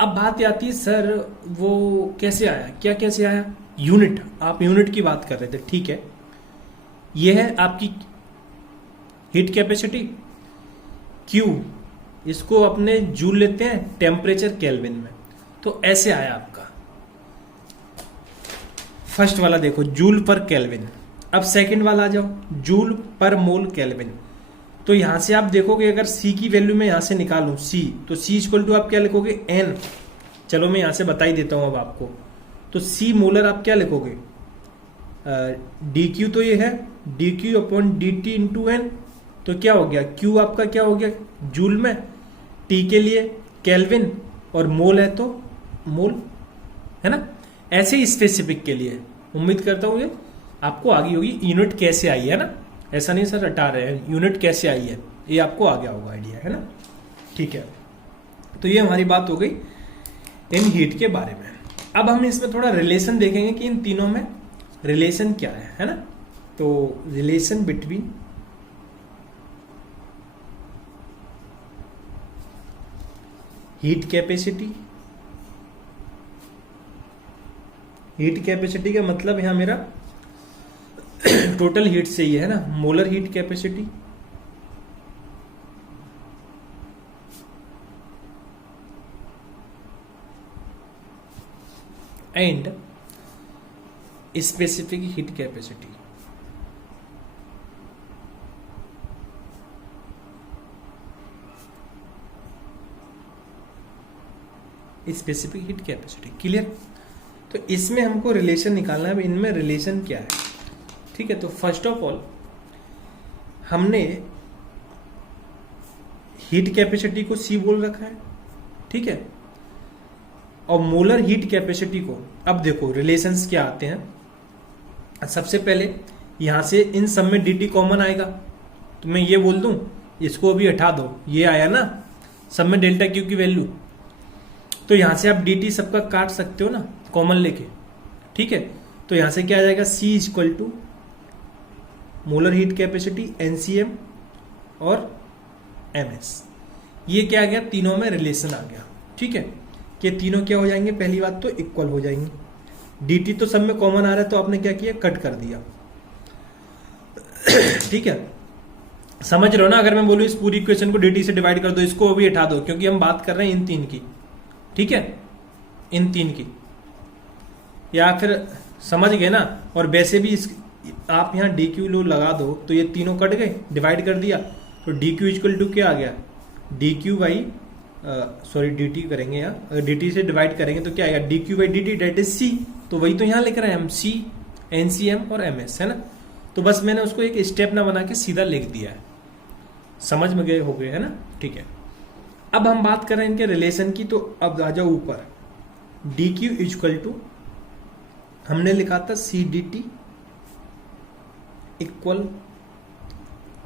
अब बात आती है सर वो कैसे आया, क्या कैसे आया, यूनिट, आप यूनिट की बात कर रहे थे, ठीक है। ये है आपकी हीट कैपेसिटी Q, इसको अपने जूल लेते हैं टेम्परेचर केल्विन में, तो ऐसे आया आपका फर्स्ट वाला, देखो जूल पर केल्विन। अब सेकंड वाला आ जाओ जूल पर मोल केल्विन। तो यहां से आप देखोगे अगर C की वैल्यू में यहां से निकालूं C, तो C इक्वल टू आप क्या लिखोगे N। चलो मैं यहां से बता ही देता हूं अब आपको। तो C मोलर आप क्या लिखोगे, dq तो ये है dq upon dt into n, तो क्या हो गया Q आपका क्या हो गया जूल में, T के लिए केल्विन, और मोल है तो मोल, है ना। ऐसे ही स्पेसिफिक के लिए उम्मीद करता हूं ये आपको आ गई होगी यूनिट कैसे आई है ना, ऐसा नहीं सर हटा रहे हैं, यूनिट कैसे आई है ये आपको आ गया होगा आइडिया, है ना। ठीक है, तो ये हमारी बात हो गई इन हीट के बारे में। अब हम इसमें थोड़ा रिलेशन देखेंगे कि इन तीनों में रिलेशन क्या है ना। तो relation between heat capacity, heat capacity का मतलब यहां मेरा टोटल हीट से ही है ना, molar heat capacity and specific heat capacity. Specific heat capacity, clear. तो इसमें हमको रिलेशन निकालना है, इनमें रिलेशन क्या है, ठीक है। तो फर्स्ट ऑफ ऑल हमने हीट कैपेसिटी को C बोल रखा है, ठीक है, और मोलर हीट कैपेसिटी को, अब देखो रिलेशंस क्या आते हैं। सबसे पहले यहां से इन सब में dt कॉमन आएगा, तो मैं ये बोल दूं इसको अभी हटा दो, ये आया ना सब में डेल्टा क्यू की वैल्यू, तो यहां से आप dt सबका काट सकते हो ना कॉमन लेके, ठीक है। तो यहां से क्या आ जाएगा, C equal to molar heat capacity NCM और MS। ये क्या आ गया, तीनों में रिलेशन आ गया, ठीक है। कि तीनों क्या हो जाएंगे, पहली बात तो इक्वल हो जाएंगे, dt तो सब में कॉमन आ रहा है तो आपने क्या किया, कट कर दिया, ठीक है। समझ रहे हो ना, अगर मैं बोलूं इस पूरी इक्वेशन को dt से डिवाइड कर दो, इसको भी हटा दो, क्योंकि हम बात कर रहे हैं इन तीन की, ठीक है, इन तीन की, या फिर समझ गए ना। और वैसे भी इस आप यहाँ dq लो लगा दो तो ये तीनों कट गए, डिवाइड कर दिया, तो dq इक्वल टू क्या आ गया, dq बाई सॉरी dt करेंगे यहाँ, अगर dt से डिवाइड करेंगे तो क्या आएगा, dq by dt that is c। तो वही तो यहाँ लिख रहे हैं हम, c NCM और MS, है ना। तो बस मैंने उसको एक स्टेप ना बना के सीधा लिख दिया है, समझ में गए हो गए, है ना, ठीक है। अब हम बात कर रहे हैं इनके रिलेशन की, तो अब आ जाओ ऊपर, dq इक्वल टू हमने लिखा था c dt equal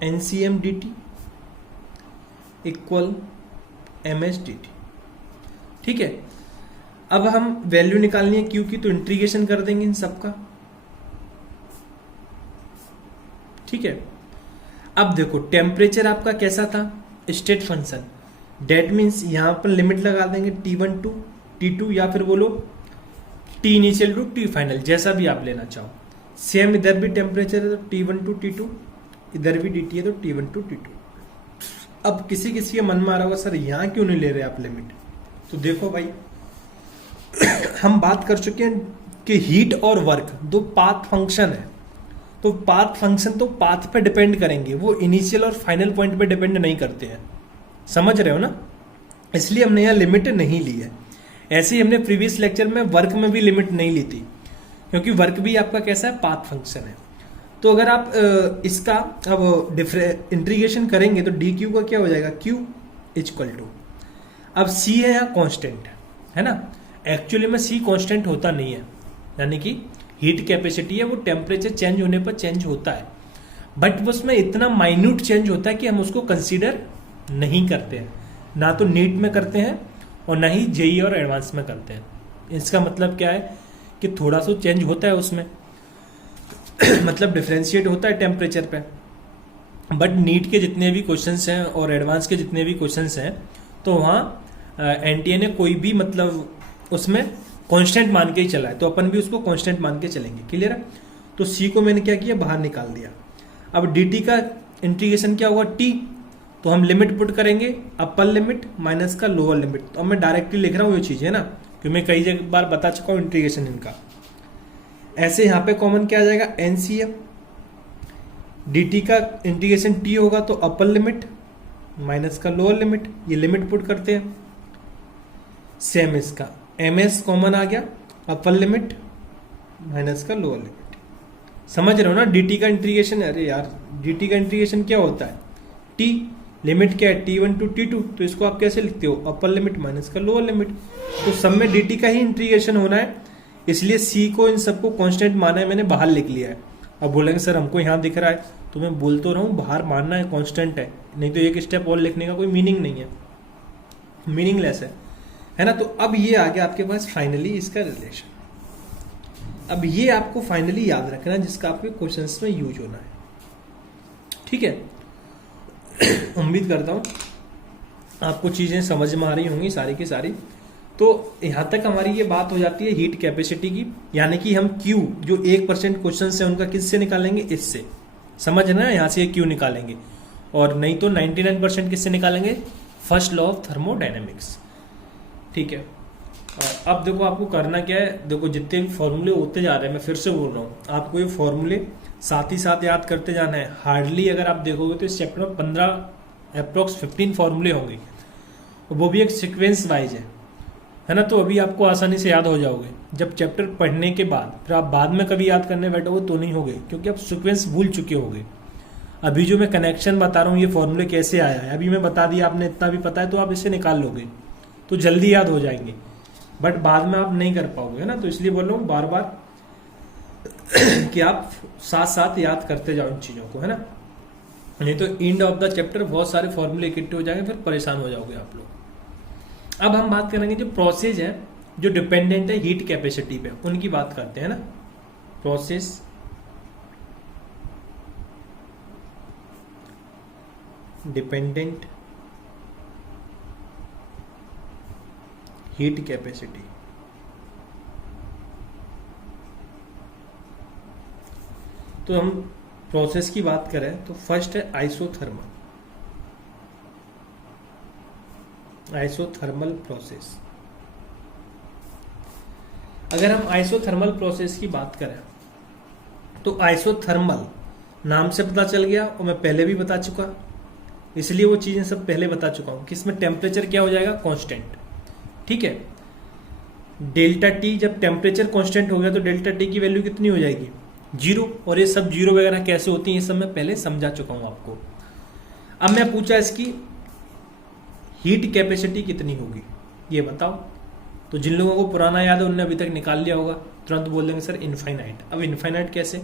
NCM dt equal MS dt, ठीक है। अब हम वैल्यू निकालनी है Q की, तो इंटीग्रेशन कर देंगे इन सबका, ठीक है। अब देखो टेम्परेचर आपका कैसा था, स्टेट फंक्शन, डेट मीन्स यहां पर लिमिट लगा देंगे T1 टू T2, या फिर बोलो T initial to T final, जैसा भी आप लेना चाहो। सेम इधर भी टेम्परेचर है तो T1 टू T2, इधर भी dt है तो T1 टू T2। अब किसी किसी के मन में आ रहा होगा सर यहां क्यों नहीं ले रहे आप लिमिट, तो देखो भाई हम बात कर चुके हैं कि हीट और वर्क दो पाथ फंक्शन है, तो पाथ फंक्शन तो पाथ पे डिपेंड करेंगे, वो इनिशियल और फाइनल पॉइंट पे डिपेंड नहीं करते हैं, समझ रहे हो ना। इसलिए हमने यहाँ लिमिट नहीं ली है। ऐसे ही हमने प्रीवियस लेक्चर में वर्क में भी लिमिट नहीं ली थी, क्योंकि वर्क भी आपका कैसा है, पाथ फंक्शन है। तो अगर आप इसका अब इंटीग्रेशन करेंगे तो डी क्यू का क्या हो जाएगा, Q इक्वल टू, अब C है यहाँ कॉन्स्टेंट, है ना। एक्चुअली में C कॉन्स्टेंट होता नहीं है, यानी कि हीट कैपेसिटी है वो टेम्परेचर चेंज होने पर चेंज होता है, बट उसमें इतना माइन्यूट चेंज होता है कि हम उसको कंसीडर नहीं करते हैं, ना तो नीट में करते हैं और ना ही जेई और एडवांस में करते हैं। इसका मतलब क्या है कि थोड़ा सा चेंज होता है उसमें मतलब डिफरेंशिएट होता है टेम्परेचर पे, बट नीट के जितने भी क्वेश्चंस हैं और एडवांस के जितने भी क्वेश्चंस हैं तो वहाँ एनटीए ने कोई भी मतलब उसमें कांस्टेंट मान के ही चला है, तो अपन भी उसको कांस्टेंट मान के चलेंगे, क्लियर है। तो सी को मैंने क्या किया, बाहर निकाल दिया। अब dt का इंटीग्रेशन क्या होगा, t, तो हम लिमिट पुट करेंगे, अपर लिमिट माइनस का लोअर लिमिट। तो अब मैं डायरेक्टली लिख रहा हूँ ये चीज, है ना, क्योंकि मैं कई जगह बार बता चुका हूँ इंटीग्रेशन इनका। ऐसे यहाँ पे कॉमन क्या आ जाएगा, NCM, dt का इंटीग्रेशन t होगा तो अपर लिमिट माइनस का लोअर लिमिट, ये लिमिट पुट करते हैं। सेम इसका MS कॉमन आ गया, अपर लिमिट माइनस का लोअर लिमिट। समझ रहे हो ना dt का इंटीग्रेशन, अरे यार dt का इंटीग्रेशन क्या होता है, t लिमिट क्या है T1 टू T2, तो इसको आप कैसे लिखते हो, अपर लिमिट माइनस का लोअर लिमिट। तो सब में dt का ही इंटीग्रेशन होना है, इसलिए c को इन सबको कांस्टेंट माना है, मैंने बाहर लिख लिया है। अब बोलेंगे सर हमको यहाँ दिख रहा है, तो मैं बोल तो रहा हूँ बाहर मानना है कांस्टेंट है, नहीं तो एक स्टेप और लिखने का कोई मीनिंग नहीं है, मीनिंगलेस है ना। तो अब ये आ गया आपके पास फाइनली इसका रिलेशन। अब ये आपको फाइनली याद रखना है, जिसका आपके क्वेश्चंस में यूज होना है, ठीक है। उम्मीद करता हूँ आपको चीजें समझ में आ रही होंगी सारी की सारी। तो यहां तक हमारी ये बात हो जाती है हीट कैपेसिटी की, यानी कि हम Q जो 1% क्वेश्चन है उनका किससे निकालेंगे, इससे। समझ रहे हैं, यहां से Q निकालेंगे, और नहीं तो 99% किससे निकालेंगे, फर्स्ट लॉ ऑफ थर्मोडायनेमिक्स। ठीक है, और अब देखो आपको करना क्या है, देखो जितने भी फॉर्मूले होते जा रहे हैं, मैं फिर से बोल रहा हूँ, आपको ये फॉर्मूले साथ ही साथ याद करते जाना है। हार्डली अगर आप देखोगे तो इस चैप्टर में 15 अप्रोक्स 15 फॉर्मूले होंगे, वो भी एक सीक्वेंस वाइज है ना। तो अभी आपको आसानी से याद हो जाओगे। जब चैप्टर पढ़ने के बाद फिर आप बाद में कभी याद करने बैठोगे तो नहीं होगे, क्योंकि आप सीक्वेंस भूल चुके होगे। अभी जो मैं कनेक्शन बता रहा हूँ, ये फॉर्मूले कैसे आया है, अभी मैं बता दिया, आपने इतना भी पता है तो आप इसे निकाल लोगे तो जल्दी याद हो जाएंगे, बट बाद में आप नहीं कर पाओगे, है ना। तो इसलिए बोल रहा हूँ बार बार कि आप साथ साथ याद करते जाओ इन चीजों को, है ना। नहीं तो एंड ऑफ द चैप्टर बहुत सारे फॉर्मूले इकट्ठे हो जाएंगे, फिर परेशान हो जाओगे आप लोग। अब हम बात करेंगे जो प्रोसेस है जो डिपेंडेंट है हीट कैपेसिटी पे, उनकी बात करते हैं ना। Process dependent heat capacity. तो हम प्रोसेस की बात करें तो फर्स्ट है आइसोथर्मल प्रोसेस। अगर हम आइसोथर्मल प्रोसेस की बात करें तो आइसोथर्मल नाम से पता चल गया, और मैं पहले भी बता चुका, इसलिए वो चीजें सब पहले बता चुका हूं कि इसमें टेम्परेचर क्या हो जाएगा, कांस्टेंट। ठीक है, डेल्टा टी, जब टेम्परेचर कांस्टेंट हो गया तो डेल्टा टी की वैल्यू कितनी हो जाएगी, 0। और ये सब जीरो वगैरह कैसे होती है ये सब मैं पहले समझा चुका हूं आपको। अब मैं पूछा इसकी हीट कैपेसिटी कितनी होगी ये बताओ, तो जिन लोगों को पुराना याद है उनने अभी तक निकाल लिया होगा, तुरंत बोल देंगे सर इनफाइनाइट। अब इनफाइनाइट कैसे,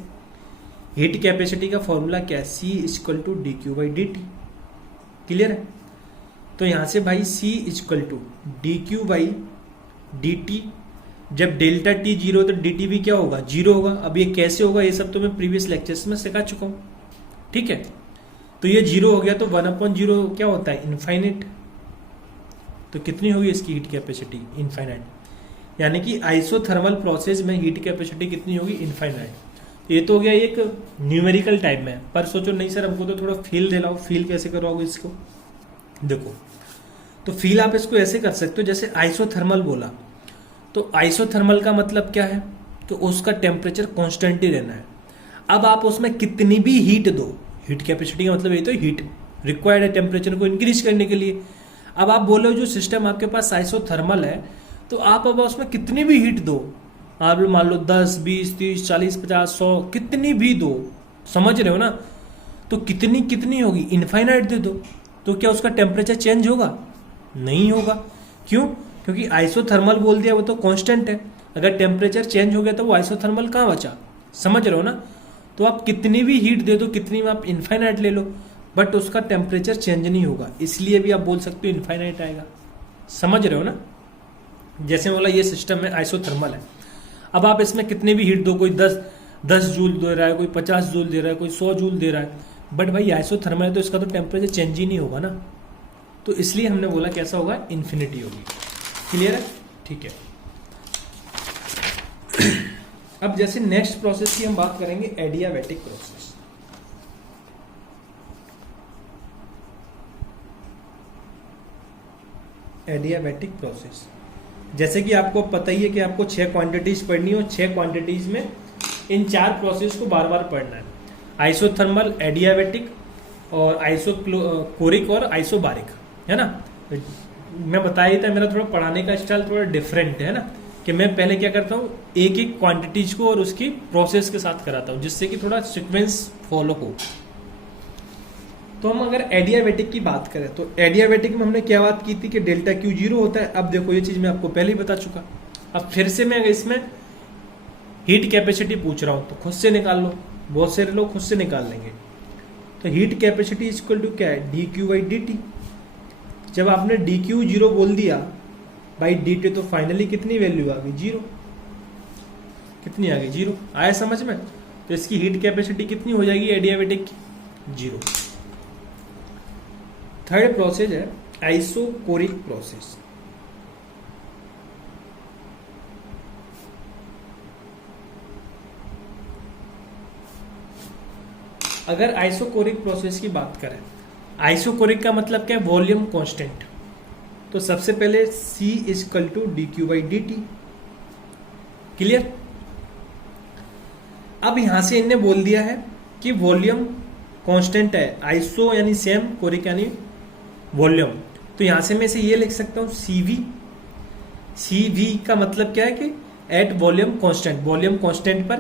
हीट कैपेसिटी का फॉर्मूला क्या है, C = dQ/dt। क्लियर है, तो यहां से भाई C = dQ/dt, जब डेल्टा टी 0 तो dt भी क्या होगा, 0 होगा। अब ये कैसे होगा, ये सब तो मैं प्रीवियस लेक्चर्स में सिखा चुका हूं। ठीक है, तो ये 0 हो गया तो 1/0 क्या होता है, इनफाइनाइट। तो कितनी होगी इसकी हीट कैपेसिटी, इनफाइनाइट। यानी कि आइसोथर्मल प्रोसेस में हीट कैपेसिटी कितनी होगी, इनफाइनाइट। ये तो हो गया एक न्यूमेरिकल टाइप में, पर सोचो नहीं सर हमको तो थोड़ा फील दिलाओ, फील कैसे करवाओगे इसको। देखो, तो फील आप इसको ऐसे कर सकते हो, जैसे आइसोथर्मल बोला तो आइसोथर्मल का मतलब क्या है, तो उसका टेम्परेचर कांस्टेंट ही रहना है। अब आप उसमें कितनी भी हीट दो, हीट कैपेसिटी का मतलब ये तो हीट रिक्वायर्ड है टेम्परेचर को इंक्रीज करने के लिए। अब आप बोलो जो सिस्टम आपके पास आइसोथर्मल है, तो आप अब उसमें कितनी भी हीट दो, आप मान लो 10, 20, 30, 40, 50, 100, कितनी भी दो, समझ रहे हो ना। तो कितनी होगी, इनफाइनाइट दे दो, तो क्या उसका टेम्परेचर चेंज होगा, नहीं होगा। क्यों, क्योंकि आइसोथर्मल बोल दिया वो तो कांस्टेंट है, अगर टेम्परेचर चेंज हो गया तो वो आइसोथर्मल कहाँ बचा, समझ रहे हो ना। तो आप कितनी भी हीट दे दो, कितनी में आप इनफाइनाइट ले लो, बट उसका टेम्परेचर चेंज नहीं होगा, इसलिए भी आप बोल सकते हो इनफाइनाइट आएगा। समझ रहे हो ना, जैसे बोला ये सिस्टम है आइसोथर्मल है। अब आप इसमें कितनी भी हीट दो, कोई 10 जूल दे रहा है, कोई 50 जूल दे रहा है, कोई 100 जूल दे रहा है, बट भाई आइसोथर्मल है तो इसका तो टेम्परेचर चेंज ही नहीं होगा ना। तो इसलिए हमने बोला कैसा होगा, इन्फिनिटी होगी। क्लियर है, ठीक है। अब जैसे नेक्स्ट प्रोसेस की हम बात करेंगे, एडियाबैटिक प्रोसेस। एडियाबैटिक प्रोसेस, जैसे कि आपको पता ही है कि आपको 6 क्वांटिटीज पढ़नी है, और 6 क्वांटिटीज में इन 4 प्रोसेस को बार बार पढ़ना है, आइसोथर्मल, एडियाबैटिक और आइसोकोरिक और आइसोबारिक, है ना। मैं बताया था मेरा थोड़ा पढ़ाने का स्टाइल थोड़ा डिफरेंट है ना, कि मैं पहले क्या करता हूँ, एक एक क्वांटिटीज को और उसकी प्रोसेस के साथ कराता हूँ, जिससे कि थोड़ा सीक्वेंस फॉलो हो। तो हम अगर एडियाबैटिक की बात करें तो एडियाबैटिक में हमने क्या बात की थी कि डेल्टा क्यू 0 होता है। अब देखो ये चीज मैं आपको पहले ही बता चुका, अब फिर से मैं इसमें हीट कैपेसिटी पूछ रहा हूं तो खुद से निकाल लो, बहुत सारे लोग खुद से निकाल लेंगे। तो हीट कैपेसिटी इक्वल टू क्या है, dQ/dt। जब आपने dQ 0 बोल दिया बाई dt, तो फाइनली कितनी वैल्यू आ गई, 0। कितनी आ गई, 0। आया समझ में। तो इसकी हीट कैपेसिटी कितनी हो जाएगी एडियाबैटिक की, 0। थर्ड प्रोसेस है आइसोकोरिक प्रोसेस। अगर आइसोकोरिक प्रोसेस की बात करें, आइसोकोरिक का मतलब क्या है? Volume constant. तो सबसे पहले C is equal to dQ/dt। Clear? अब यहां से इनने बोल दिया है कि वॉल्यूम कांस्टेंट है, आइसो यानी सेम, कोरिक यानी वॉल्यूम। तो यहां से मैं इसे ये लिख सकता हूं CV। CV का मतलब क्या है कि at volume constant, volume constant पर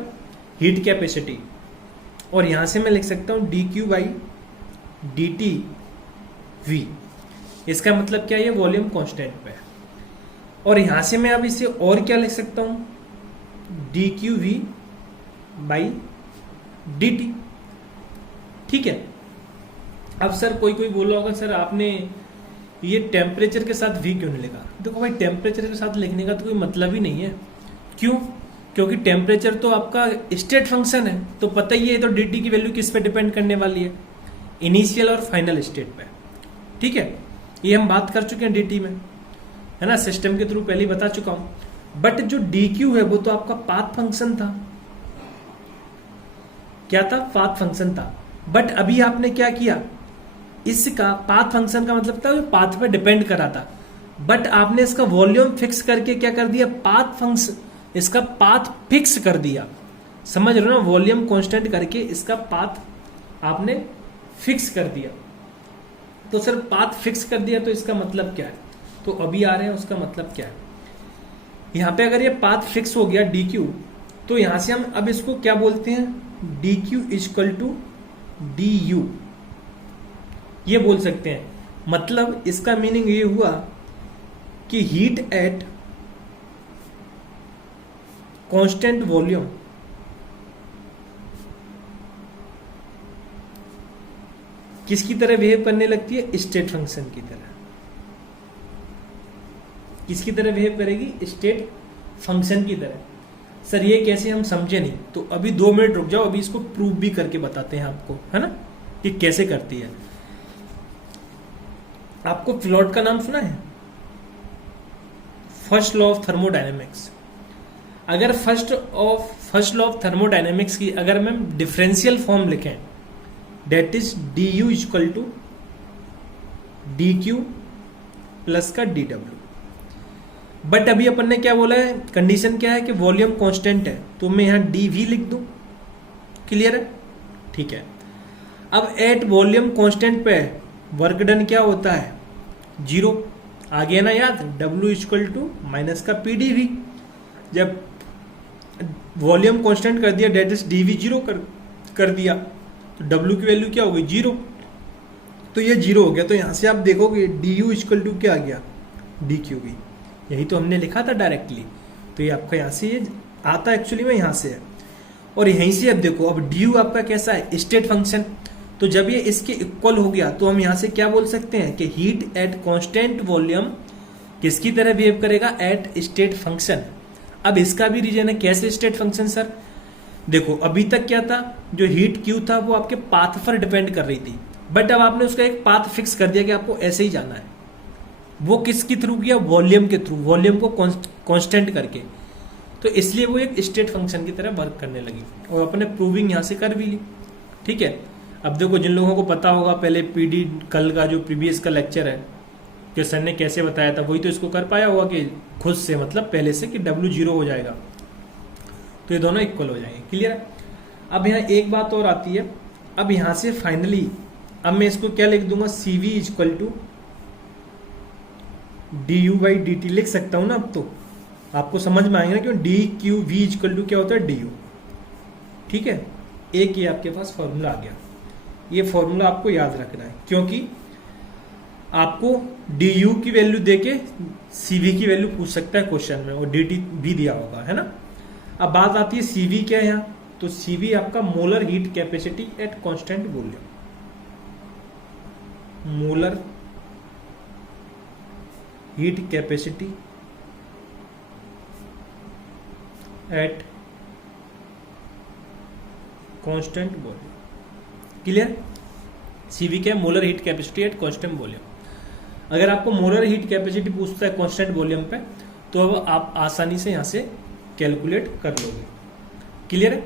हीट कैपेसिटी। और यहां से मैं लिख सकता हूं dQ/dt V। इसका मतलब क्या है? ये वॉल्यूम कांस्टेंट पे है। और यहां से मैं अब इसे और क्या लिख सकता हूं? dQV/dt। ठीक है। अब सर कोई कोई बोला होगा सर आपने ये टेम्परेचर के साथ V क्यों नहीं लिखा? देखो भाई, टेम्परेचर के साथ लिखने का तो कोई मतलब ही नहीं है। क्यों? क्योंकि टेम्परेचर तो आपका स्टेट फंक्शन है, तो पता ही है तो dt की वैल्यू किस पे डिपेंड करने वाली है? इनिशियल और फाइनल स्टेट पे। ठीक है, ये हम बात कर चुके हैं dt में, है ना, सिस्टम के थ्रू पहले ही बता चुका हूं। बट जो dq है वो तो आपका पाथ फंक्शन था। क्या था? पाथ फंक्शन था। बट अभी आपने क्या किया? इसका पाथ फंक्शन का मतलब था जो पाथ पे डिपेंड करा था, बट आपने इसका वॉल्यूम फिक्स करके क्या कर दिया? पाथ फंक्शन, इसका पाथ फिक्स कर दिया। समझ रहे हो ना? वॉल्यूम कांस्टेंट करके इसका पाथ आपने फिक्स कर दिया। तो सर पाथ फिक्स कर दिया तो इसका मतलब क्या है? तो अभी आ रहे हैं उसका मतलब क्या है। यहां पे अगर ये पाथ फिक्स हो गया dq, तो यहां से हम अब इसको क्या बोलते हैं? dq इजकल टू du, ये बोल सकते हैं। मतलब इसका मीनिंग ये हुआ कि हीट एट कांस्टेंट वॉल्यूम किसकी तरह बिहेव करने लगती है? स्टेट फंक्शन की तरह। किसकी तरह बिहेव करेगी? स्टेट फंक्शन की तरह। सर ये कैसे? हम समझे नहीं। तो अभी 2 मिनट रुक जाओ, अभी इसको प्रूव भी करके बताते हैं आपको, है ना, कि कैसे करती है। आपको फ्लॉट का नाम सुना है? First law of thermodynamics. अगर फर्स्ट लॉ ऑफ थर्मोडायनेमिक्स की अगर हम डिफरेंशियल फॉर्म लिखें, that is du equal to dq plus का dw। बट अभी अपन ने क्या बोला है? कंडीशन क्या है कि वॉल्यूम कांस्टेंट है, तो मैं यहां dv लिख दूं। क्लियर है? ठीक है। अब एट वॉल्यूम कांस्टेंट पे वर्क डन क्या होता है? 0। आ गया ना याद? w इक्वल टू माइनस का pdv। जब वॉल्यूम कांस्टेंट कर दिया, डेट इज dv 0 कर दिया, तो w की वैल्यू क्या हो गई? 0। तो ये 0 हो गया। तो यहां से आप देखोगे du इक्वल टू क्या आ गया? dqv। यही तो हमने लिखा था डायरेक्टली। तो ये आपका यहां से ये आता एक्चुअली में यहां से है। और यहीं से अब देखो, अब du आपका कैसा है? State function. तो जब ये इसके इक्वल हो गया तो हम यहां से क्या बोल सकते हैं कि हीट एट कांस्टेंट वॉल्यूम किसकी तरह बिहेव करेगा? At state function. अब इसका भी रीजन है। कैसे स्टेट फंक्शन सर? देखो अभी तक क्या था? जो हीट क्यू था वो आपके पाथ पर डिपेंड कर रही थी, बट अब आपने उसका एक पाथ फिक्स कर दिया कि आपको ऐसे ही जाना है। वो किसके थ्रू किया? वॉल्यूम के थ्रू, वॉल्यूम को कांस्टेंट करके। तो इसलिए वो एक स्टेट फंक्शन की तरह वर्क करने लगी, और अपने प्रूविंग यहां से कर भी ली। ठीक है। अब देखो, जिन लोगों को पता होगा पहले पीडी कल का जो प्रीवियस का लेक्चर है कि सर ने कैसे बताया था, वही तो इसको कर पाया होगा कि खुद से, मतलब पहले से, कि W 0 हो जाएगा तो ये दोनों इक्वल हो जाएंगे। क्लियर है? अब यहाँ एक बात और आती है। अब यहां से फाइनली अब मैं इसको क्या लिख दूंगा? CV इक्वल टू du/dt लिख सकता हूं ना। अब तो आपको समझ में आएगा क्यों dqv इक्वल टू क्या होता है? du। ठीक है। एक ये आपके पास फॉर्मूला आ गया। ये फॉर्मूला आपको याद रखना है, क्योंकि आपको du की वैल्यू देके CV की वैल्यू पूछ सकता है क्वेश्चन में, और dt भी दिया होगा, है ना। अब बात आती है CV क्या है यहाँ? तो CV आपका molar heat capacity at constant volume. Molar heat capacity at constant volume. Clear? CV क्या है? Molar heat capacity at constant volume. अगर आपको मोलर हीट कैपेसिटी पूछता है कांस्टेंट वॉल्यूम पे, तो अब आप आसानी से यहां से कैलकुलेट कर लोगे। क्लियर है?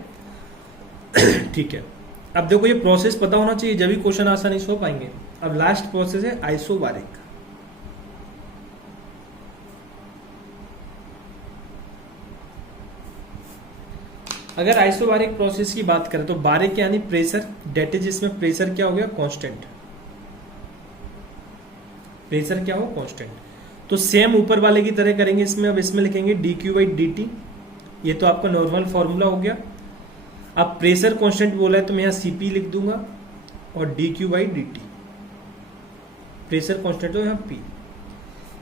ठीक है। अब देखो ये प्रोसेस पता होना चाहिए, जब भी क्वेश्चन आसानी से हो पाएंगे। अब लास्ट प्रोसेस है आइसोबारिक। अगर आइसोबारिक प्रोसेस की बात करें तो बारिक यानी प्रेशर, डेट इज, इसमें प्रेशर क्या हो गया, कांस्टेंट। प्रेशर क्या हो, कांस्टेंट। तो सेम ऊपर वाले की तरह करेंगे इसमें। अब इसमें लिखेंगे dq/dt, ये तो आपका नॉर्मल फॉर्मूला हो गया। अब प्रेशर कांस्टेंट बोला है तो मैं यहाँ Cp लिख दूंगा और dq/dt, प्रेशर कांस्टेंट हो यहाँ P।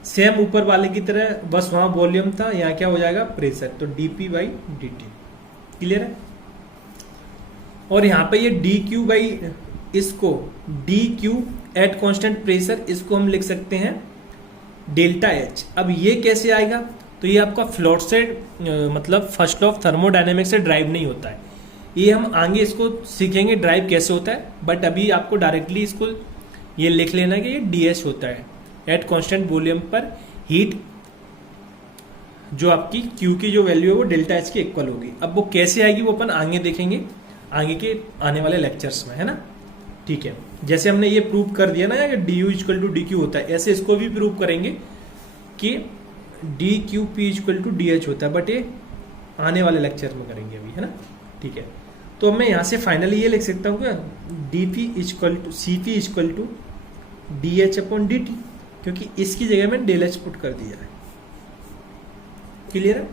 सेम ऊपर वाले की तरह, बस वहां वॉल्यूम था, यहाँ क्या हो जाएगा, प्रेशर, तो dp/dt। क्लियर है। और यहाँ पे ये dq इसको dq एट कांस्टेंट प्रेशर, इसको हम लिख सकते हैं डेल्टा H। अब ये कैसे आएगा, तो ये आपका फ्लोट से मतलब फर्स्ट लॉ ऑफ थर्मोडायनेमिक्स से ड्राइव नहीं होता है। ये हम आगे इसको सीखेंगे ड्राइव कैसे होता है, बट अभी आपको डायरेक्टली इसको ये लिख लेना कि ये ds होता है। एट कांस्टेंट वॉल्यूम पर हीट जो आपकी Q की जो वैल्यू है वो डेल्टा H की इक्वल होगी। अब वो कैसे आएगी वो अपन आगे देखेंगे, आगे के आने वाले लेक्चर्स में, है ना। ठीक है, जैसे हमने ये प्रूव कर दिया ना कि du इक्वल टू dq होता है, ऐसे इसको भी प्रूव करेंगे कि dqp इक्वल टू dh होता है, बट ये आने वाले लेक्चर में करेंगे अभी, है ना। ठीक है, तो मैं यहाँ से फाइनली ये लिख सकता हूँ क्या, dp equal to cp equal to dh/dt, क्योंकि इसकी जगह में डेल H पुट कर दिया है। क्लियर है,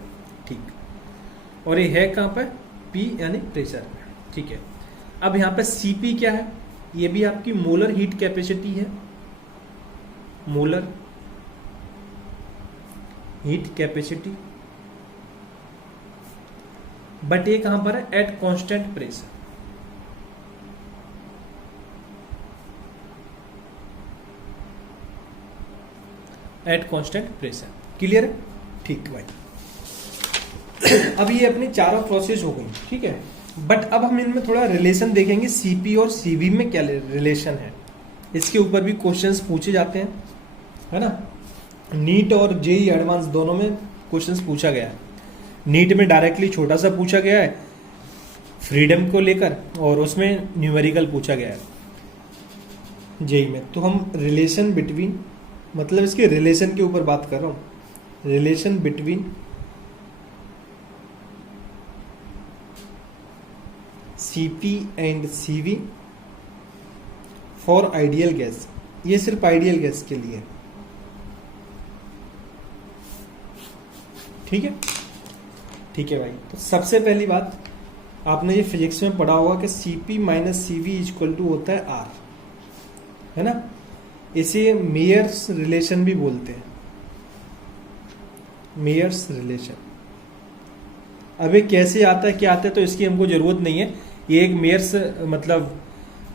ठीक। और ये है कहाँ पर, P यानी प्रेशर में। ठीक है, अब यहाँ पे Cp क्या है, ये भी आपकी मोलर हीट कैपेसिटी है, मोलर हीट कैपेसिटी, बट ये कहां पर है, at constant pressure. At constant pressure. Clear है, ठीक भाई। अब ये अपनी चारों प्रोसेस हो गई, ठीक है। बट अब हम इनमें थोड़ा रिलेशन देखेंगे, सीपी और सीवी में क्या रिलेशन है, इसके ऊपर भी क्वेश्चंस पूछे जाते हैं, है ना। नीट और जेई एडवांस दोनों में क्वेश्चंस पूछा गया है। नीट में डायरेक्टली छोटा सा पूछा गया है फ्रीडम को लेकर, और उसमें न्यूमेरिकल पूछा गया है जेई में। तो हम रिलेशन बिटवीन, मतलब इसके रिलेशन के ऊपर बात कर रहा हूँ, relation between Cp and Cv for ideal gas. ये सिर्फ आइडियल गैस के लिए, ठीक है। ठीक है भाई, तो सबसे पहली बात, आपने ये फिजिक्स में पढ़ा होगा कि Cp minus Cv equal to होता है R, है ना। इसे मेयर्स रिलेशन भी बोलते हैं, मेयर्स रिलेशन। अब ये कैसे आता है, क्या आता है, तो इसकी हमको जरूरत नहीं है। ये एक मेयर्स मतलब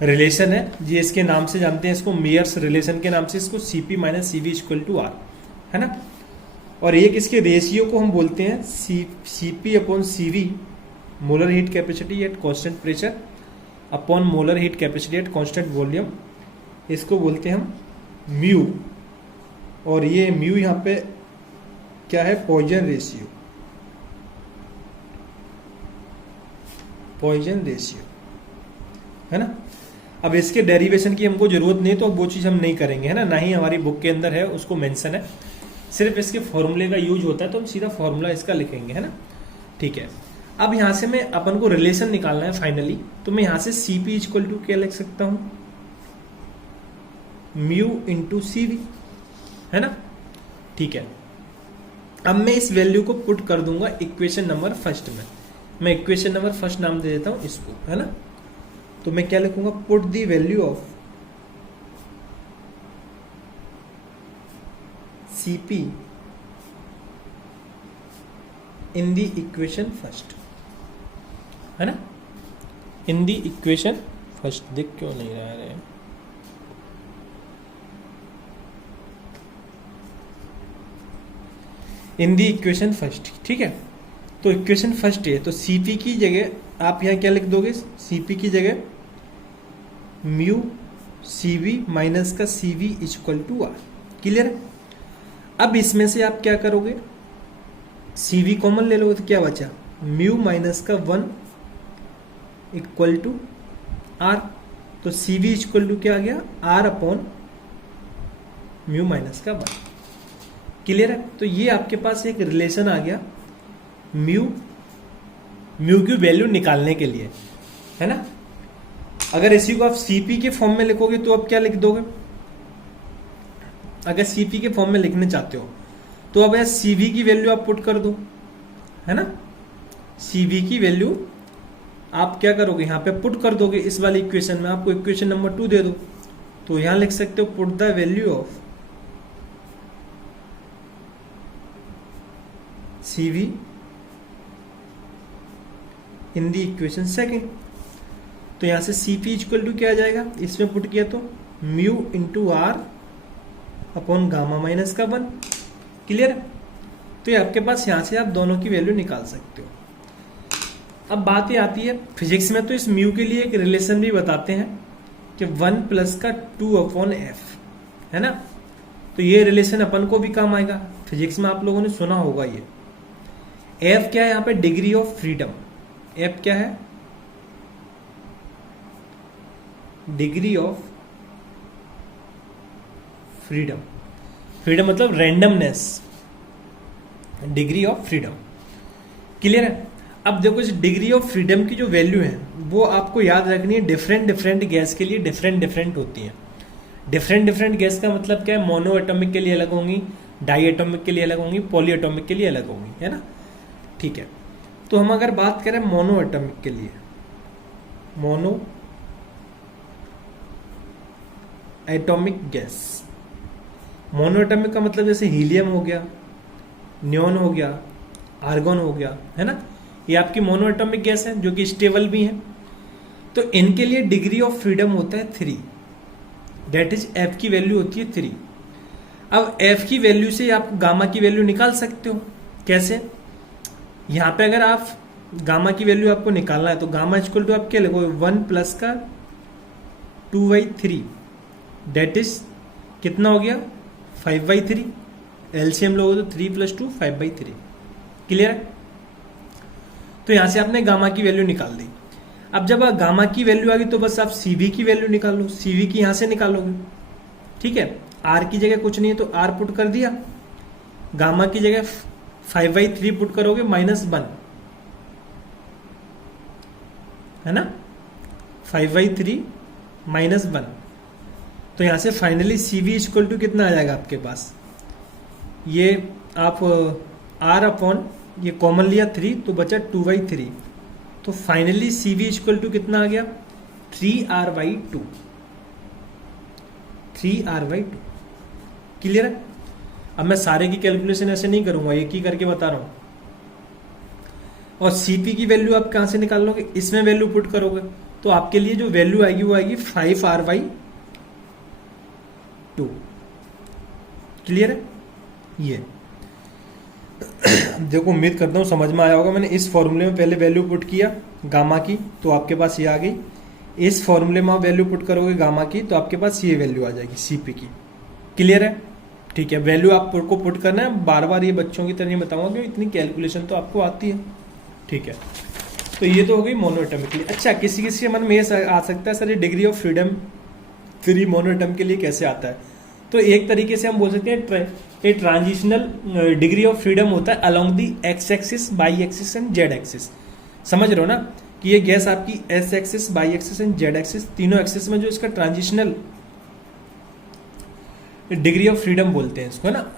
रिलेशन है, ये इसके नाम से जानते हैं इसको, मेयर्स रिलेशन के नाम से इसको Cp minus Cv equal to R, है ना। और एक इसके रेशियो को हम बोलते हैं Cp upon Cv, molar heat capacity at constant pressure upon molar heat capacity at constant volume, इसको बोलते हैं हम म्यू। और ये म्यू यहाँ पे क्या है, पॉइजन रेशियो, पॉइजन रेशियो, है ना। अब इसके डेरिवेशन की हमको जरूरत नहीं, तो वो चीज़ हम नहीं करेंगे, है ना, ना ही हमारी बुक के अंदर है उसको मेंशन है। सिर्फ इसके फॉर्मूले का यूज होता है, तो हम सीधा फॉर्मूला इसका लिखेंगे, है ना। ठीक है, अब यहाँ से मैं अपन को रिलेशन निकालना है फाइनली, तो मैं यहाँ से Cp इक्वल टू क्या लिख सकता हूँ, म्यू इंटू Cv, है ना। ठीक है, अब मैं इस वैल्यू को पुट कर दूंगा इक्वेशन नंबर फर्स्ट में। मैं इक्वेशन नंबर फर्स्ट नाम दे देता हूं इसको, है ना। तो मैं क्या लिखूंगा, put the value of Cp in the equation first, है ना, इन द इक्वेशन फर्स्ट। दिख क्यों नहीं रहा है, इन दी इक्वेशन फर्स्ट, ठीक है। तो इक्वेशन फर्स्ट है, तो Cp की जगह आप यहाँ क्या लिख दोगे, Cp की जगह म्यू Cv माइनस का Cv equal to R। Clear है। अब इसमें से आप क्या करोगे, Cv कॉमन ले लोगे तो क्या बचा, म्यू माइनस का 1 इक्वल टू आर, तो सी वी इक्वल टू क्या आ गया, आर अपॉन म्यू माइनस का 1। क्लियर है? तो ये आपके पास एक रिलेशन आ गया म्यू की वैल्यू निकालने के लिए, है ना। अगर इसी को आप सीपी के फॉर्म में लिखोगे तो आप क्या लिख दोगे, अगर सीपी के फॉर्म में लिखने चाहते हो तो अब सीवी की वैल्यू आप पुट कर दो, है ना। सीवी की वैल्यू आप क्या करोगे, यहां पे पुट कर दोगे इस वाली इक्वेशन में, आपको इक्वेशन नंबर 2 दे दो, तो यहां लिख सकते हो put the value of CV in the equation second. तो यहां से CP इक्वल टू क्या आ जाएगा, इसमें पुट किया तो mu into R upon gamma minus का 1। क्लियर? तो ये आपके पास यहां से आप दोनों की वैल्यू निकाल सकते हो। अब बात ये आती है फिजिक्स में, तो इस म्यू के लिए एक रिलेशन भी बताते हैं कि 1 प्लस का 2 अपॉन एफ, है ना। तो ये रिलेशन अपन को भी काम आएगा, फिजिक्स में आप लोगों ने सुना होगा। ये एफ क्या है यहाँ पे, डिग्री ऑफ फ्रीडम। एफ क्या है, डिग्री ऑफ फ्रीडम। फ्रीडम मतलब randomness, degree of freedom. Clear है? अब देखो इस डिग्री ऑफ फ्रीडम की जो वैल्यू है वो आपको याद रखनी है, डिफरेंट गैस के लिए डिफरेंट होती है। डिफरेंट गैस का मतलब क्या है, मोनो एटॉमिक के लिए अलग होंगी, डाई एटॉमिक के लिए अलग होंगी, पॉली एटॉमिक के लिए अलग होंगी, है ना। ठीक है, तो हम अगर बात करें मोनो एटॉमिक के लिए, mono atomic gas, mono atomic का मतलब जैसे हीलियम हो गया, नियोन हो गया, आर्गन हो गया, है ना, ये आपकी मोनो एटॉमिक गैस है जो कि स्टेबल भी है। तो इनके लिए डिग्री ऑफ फ्रीडम होता है 3, दैट इज एफ की वैल्यू होती है 3। अब एफ की वैल्यू से आप गामा की वैल्यू निकाल सकते हो। कैसे? यहां पे अगर आप गामा की वैल्यू आपको निकालना है तो गामा इक्वल टू आप क्या लगोगे, 1 प्लस का 2/3, दैट इज कितना हो गया, 5/3। एलसीएम लोगे तो 3 + 2 5/3। क्लियर है? तो यहां से आपने गामा की वैल्यू निकाल दी। अब जब गामा की वैल्यू आ गई तो बस आप सीवी की वैल्यू निकाल लो, सीवी की यहां से निकालोगे। ठीक है, आर की जगह कुछ नहीं है तो आर पुट कर दिया, गामा की जगह 5/3 पुट करोगे -1, है ना, 5/3 -1। तो यहां से फाइनली CV इक्वल टू कितना आ जाएगा आपके पास, ये आप R अपॉन ये कॉमन लिया 3 तो बचा 2/3, तो फाइनली CV इक्वल टू कितना आ गया, 3R/2, 3R/2। क्लियर है? अब मैं सारे की कैलकुलेशन ऐसे नहीं करूंगा, एक ही करके बता रहा हूं। और CP की वैल्यू आप कहां से निकाल लोगे, इसमें वैल्यू पुट करोगे तो आपके लिए जो वैल्यू आएगी वो आएगी 5R/2। क्लियर है? ये देखो, उम्मीद करता हूं समझ में आया होगा। मैंने इस फॉर्मूले में पहले वैल्यू पुट किया गामा की तो आपके पास ये आ गई, इस फॉर्मूले में आप वैल्यू पुट करोगे गामा की तो आपके पास ये वैल्यू आ जाएगी CP की। क्लियर है? ठीक है, वैल्यू आपको पुट करना है, बार बार ये बच्चों की तरह नहीं बताऊंगा क्योंकि इतनी कैलकुलेशन तो आपको आती है। ठीक है, तो ये तो हो गई मोनो एटॉमिक के लिए। अच्छा, किसी के मन में ये आ सकता है सर ये degree of freedom 3 mono atom के लिए कैसे आता है, तो एक तरीके से हम बोल सकते हैं ये ट्रांजिशनल डिग्री ऑफ फ्रीडम होता है along the x axis, by axis and Z axis. समझ रहे हो ना कि ये गैस आपकी S axis, by axis and Z axis, तीनों एक्सिस में जो इसका ट्रांजिशनल डिग्री ऑफ फ्रीडम बोलते हैं इसको, है ना।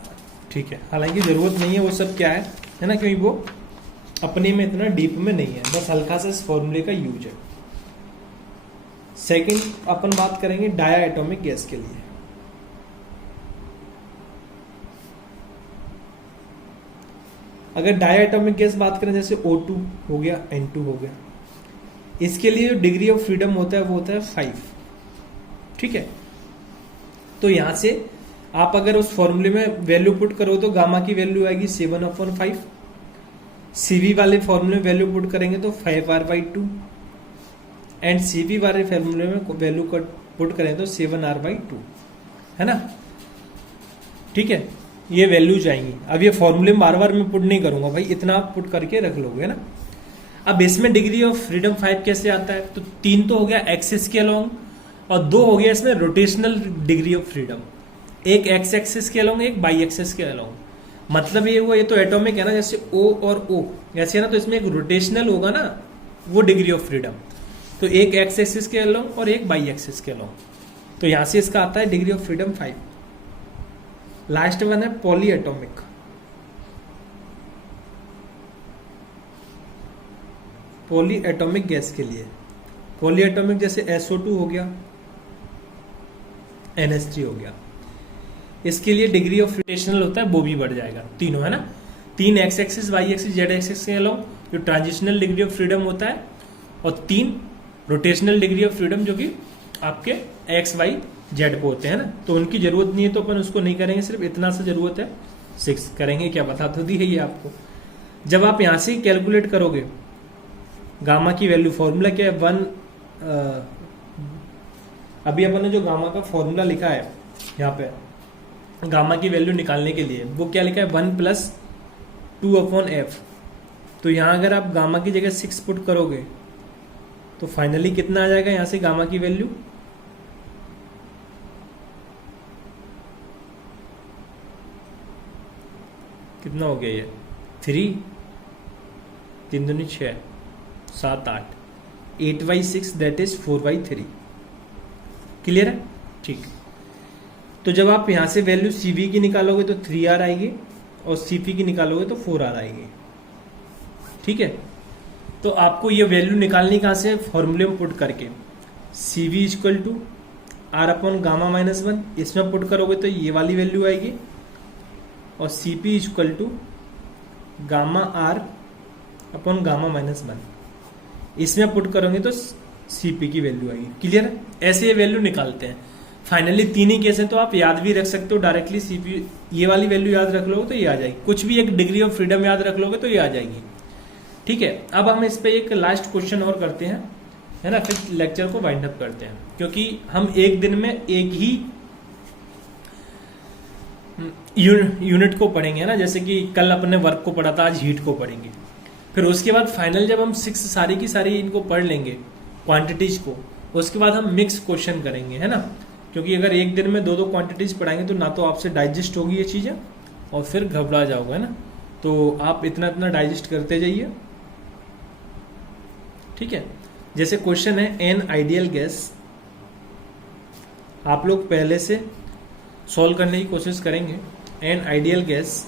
ठीक है, हालांकि जरूरत नहीं है वो सब क्या है ना, क्योंकि वो अपने में इतना डीप में नहीं है, बस हल्का सा इस फॉर्मूले का यूज है। सेकंड अपन बात करेंगे डाया एटॉमिक गैस के लिए। अगर डाया एटॉमिक गैस बात करें, जैसे O2 हो गया, N2 हो गया, इसके लिए जो डिग्री ऑफ फ्रीडम होता है वो होता है 5। ठीक है, तो यहां से आप अगर उस फॉर्मूले में वैल्यू पुट करो तो गामा की वैल्यू आएगी 7/5, CV वाले फॉर्मूले में वैल्यू पुट करेंगे तो 5R/2, एंड CV वाले फॉर्मूले में वैल्यू पुट करें तो 7R/2, है ना। ठीक है, ये वैल्यूज आएंगी। अब ये फॉर्मूले में बार बार मैं पुट नहीं करूंगा भाई, इतना आप पुट करके रख लोगे, है ना। अब इसमें डिग्री ऑफ फ्रीडम 5 कैसे आता है? तो 3 तो हो गया एक्सिस के अलोंग और 2 हो गया इसमें रोटेशनल डिग्री ऑफ फ्रीडम, एक एक्स एक्सिस के अलोंग, एक बाई एक्सिस के अलोंग। मतलब ये हुआ, ये तो एटॉमिक है ना, जैसे O और O ऐसे है ना, तो इसमें एक रोटेशनल होगा ना, वो डिग्री ऑफ फ्रीडम। तो एक एक्स एक्सिस के अलोंग और एक बाई एक्सिस के अलोंग, तो यहां से इसका आता है degree of freedom 5। Last one है polyatomic. Polyatomic gas के लिए, पॉली एटॉमिक जैसे SO2 हो गया, NH3 हो गया, इसके लिए डिग्री ऑफ रोटेशनल होता है वो भी बढ़ जाएगा, तीनों है ना, 3 X axis, Y axis, Z axis के अलोंग जो ट्रांजिशनल डिग्री ऑफ फ्रीडम होता है, और 3 रोटेशनल डिग्री ऑफ फ्रीडम जो कि आपके एक्स वाई जेड पे होते हैं ना। तो उनकी जरूरत नहीं है तो अपन उसको नहीं करेंगे, सिर्फ इतना सा जरूरत है, 6 करेंगे। क्या बता तो दी है ये आपको। जब आप यहां से कैलकुलेट करोगे गामा की वैल्यू, फॉर्मूला क्या है 1, अभी अपन ने जो गामा का फॉर्मूला लिखा है यहाँ पे गामा की वैल्यू निकालने के लिए, वो क्या लिखा है 1 + 2/f। तो यहां अगर आप गामा की जगह 6 पुट करोगे तो फाइनली कितना आ जाएगा यहां से गामा की वैल्यू, कितना हो गया ये 3, 3 दूनी 6, 7 8, 8/6 दैट इज 4/3। क्लियर है? ठीक। तो जब आप यहां से वैल्यू CV की निकालोगे तो 3R आएगी और CP की निकालोगे तो 4R आएगी। ठीक है, तो आपको ये वैल्यू निकालनी कहां से? फॉर्मूले में पुट करके CV = R/γ-1, इसमें पुट करोगे तो ये वाली वैल्यू आएगी, और CP = γR/γ-1, इसमें पुट करोगे तो CP की वैल्यू आएगी। क्लियर है? ऐसे ये वैल्यू निकालते हैं। फाइनली 3 ही केस है, तो आप याद भी रख सकते हो डायरेक्टली, CP ये वाली वैल्यू याद रख लोगे तो ये आ जाएगी, कुछ भी एक डिग्री ऑफ फ्रीडम याद रख लोगे तो ये आ जाएगी। ठीक है, अब हम इस पे एक लास्ट क्वेश्चन और करते हैं, है ना, फिर लेक्चर को वाइंड अप करते हैं, क्योंकि हम एक दिन में एक ही यूनिट को पढ़ेंगे, है ना। जैसे कि कल अपने वर्क को पढ़ा था, आज हीट को पढ़ेंगे, फिर उसके बाद फाइनल जब हम 6 सारी की सारी इनको पढ़ लेंगे क्वांटिटीज को, उसके बाद हम मिक्स क्वेश्चन करेंगे, है ना। क्योंकि अगर एक दिन में 2 क्वांटिटीज पढ़ाएंगे तो ना तो आपसे डाइजेस्ट होगी ये चीजें और फिर घबरा जाओगे, है ना। तो आप इतना इतना डाइजेस्ट करते जाइए। ठीक है, जैसे क्वेश्चन है एन आइडियल गैस, आप लोग पहले से सॉल्व करने की कोशिश करेंगे। An ideal gas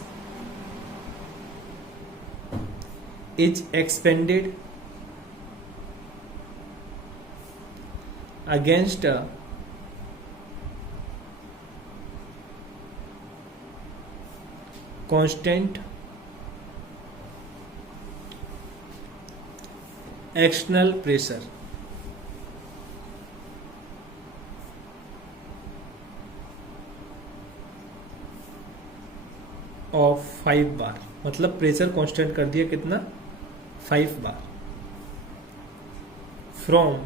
is expanded against a constant external pressure of 5 बार, मतलब प्रेशर कांस्टेंट कर दिया कितना 5 बार, फ्रॉम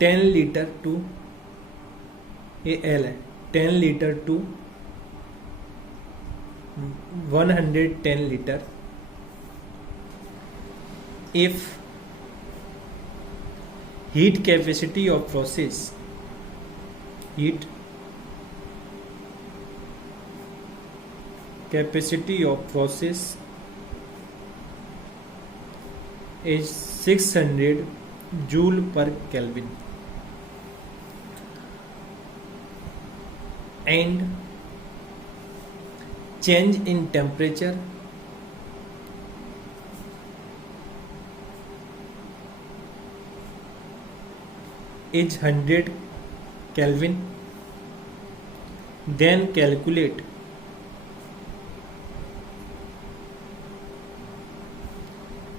10 लीटर टू, ये L है, 10 litre to 110 liter if heat capacity of process is 600 joule per Kelvin and change in temperature is 100 Kelvin, then calculate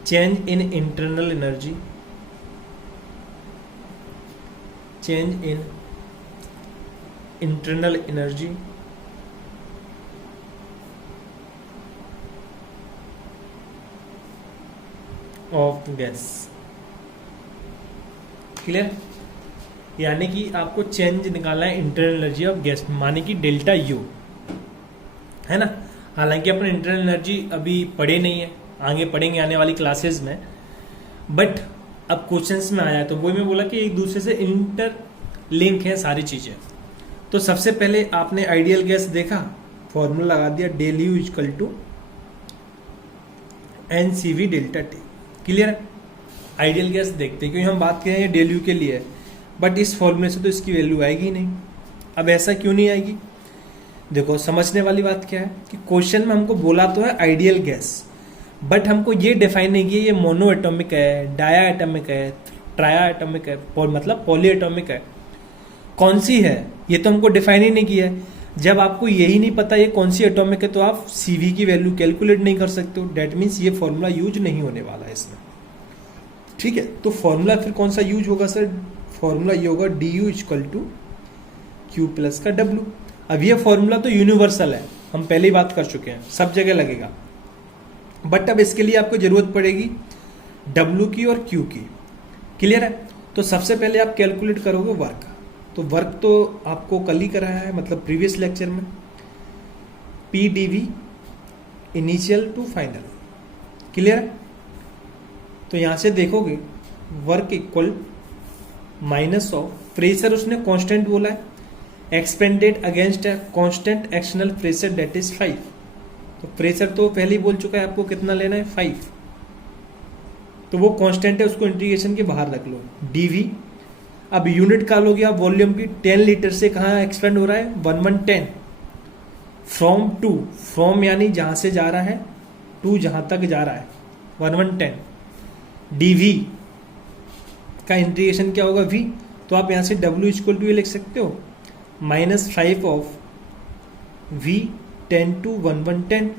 change in internal energy, change in internal energy of gas. Clear? यानी कि आपको change निकालना है internal energy of gas, माने कि delta U, है ना। हालांकि अपन इंटरनल एनर्जी अभी पढ़े नहीं है, आगे पढ़ेंगे आने वाली क्लासेस में, बट अब क्वेश्चंस में आया है तो वही मैं बोला कि एक दूसरे से इंटर लिंक है सारी चीजें। तो सबसे पहले आपने आइडियल गैस देखा, फॉर्मूला लगा दिया del U equal to NCV delta T. Clear है? आइडियल गैस देखते हैं, क्योंकि हम बात कर रहे हैं डेल यू के लिए, बट इस फॉर्मूले से तो इसकी वैल्यू आएगी ही नहीं। अब ऐसा क्यों नहीं आएगी? देखो समझने वाली बात क्या है कि क्वेश्चन में हमको बोला तो है आइडियल गैस, बट हमको ये डिफाइन नहीं किया ये मोनो एटॉमिक है, डाया एटॉमिक है, ट्राया एटॉमिक है, मतलब पॉली एटॉमिक है, कौन सी है ये तो हमको डिफाइन ही नहीं किया है। जब आपको यही नहीं पता ये कौन सी एटॉमिक है तो आप CV की वैल्यू कैलकुलेट नहीं कर सकते हो। डेट मीन्स ये फॉर्मूला यूज नहीं होने वाला है इसमें। ठीक है, तो फॉर्मूला फिर कौन सा यूज होगा सर? फॉर्मूला ये होगा DU equal to Q plus का W। अब ये फॉर्मूला तो यूनिवर्सल है, हम पहले ही बात कर चुके हैं, सब जगह लगेगा, बट अब इसके लिए आपको जरूरत पड़ेगी W की और Q की। क्लियर है? तो सबसे पहले आप कैलकुलेट करोगे वर्क। तो वर्क तो आपको कल ही कराया है, मतलब प्रीवियस लेक्चर में, PdV initial to final. Clear है? तो यहां से देखोगे work equal minus of pressure, उसने कांस्टेंट बोला है, एक्सपेंडेड अगेंस्ट है constant external pressure that is 5। तो प्रेशर तो पहले ही बोल चुका है आपको कितना लेना है 5, तो वो कांस्टेंट है, उसको इंटीग्रेशन के बाहर रख लो। DV अब यूनिट का लोगे आप वॉल्यूम की, 10 लीटर से कहाँ एक्सपेंड हो रहा है 1110 फ्रॉम टू, फ्रॉम यानी जहां से जा रहा है, टू जहां तक जा रहा है 1110। DV का इंटीग्रेशन क्या होगा V, तो आप यहां से W इक्वल टू ये लिख सकते हो -5 ऑफ V 10 टू 1110।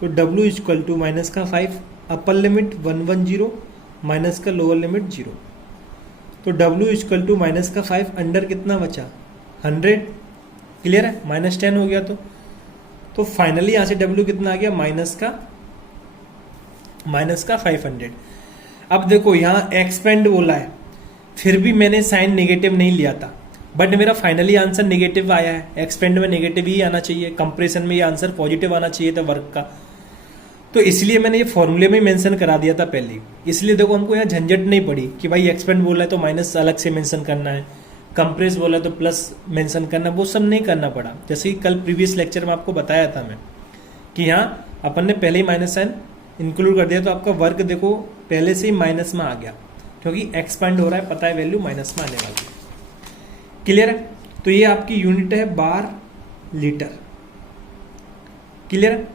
तो W इक्वल टू माइनस का 5, अपर लिमिट 110 माइनस का लोअर लिमिट 0। तो W इक्वल टू माइनस का 5, अंडर कितना बचा 100। क्लियर है? -10 हो गया तो फाइनली यहां से W कितना आ गया माइनस का 500। अब देखो यहां एक्सपेंड बोला है, फिर भी मैंने साइन नेगेटिव नहीं लिया था, बट मेरा फाइनली आंसर नेगेटिव आया है। एक्सपेंड में नेगेटिव ही आना चाहिए, कंप्रेशन में ये आंसर पॉजिटिव आना चाहिए था वर्क का, तो इसलिए मैंने ये फॉर्मूले में मेंशन करा दिया था पहले ही। इसलिए देखो हमको यहाँ झंझट नहीं पड़ी कि भाई एक्सपेंड बोला है तो माइनस अलग से मेंशन करना है, कंप्रेस बोला है तो प्लस मेंशन करना, वो सब नहीं करना पड़ा। जैसे कि कल प्रीवियस लेक्चर में आपको बताया था मैं कि यहाँ अपन ने पहले ही माइनस साइन इंक्लूड कर दिया, तो आपका वर्क देखो पहले से ही माइनस में आ गया, क्योंकि एक्सपेंड हो रहा है, पता है वैल्यू माइनस में आने वाली है। क्लियर है? तो ये आपकी यूनिट है बार लीटर। क्लियर है?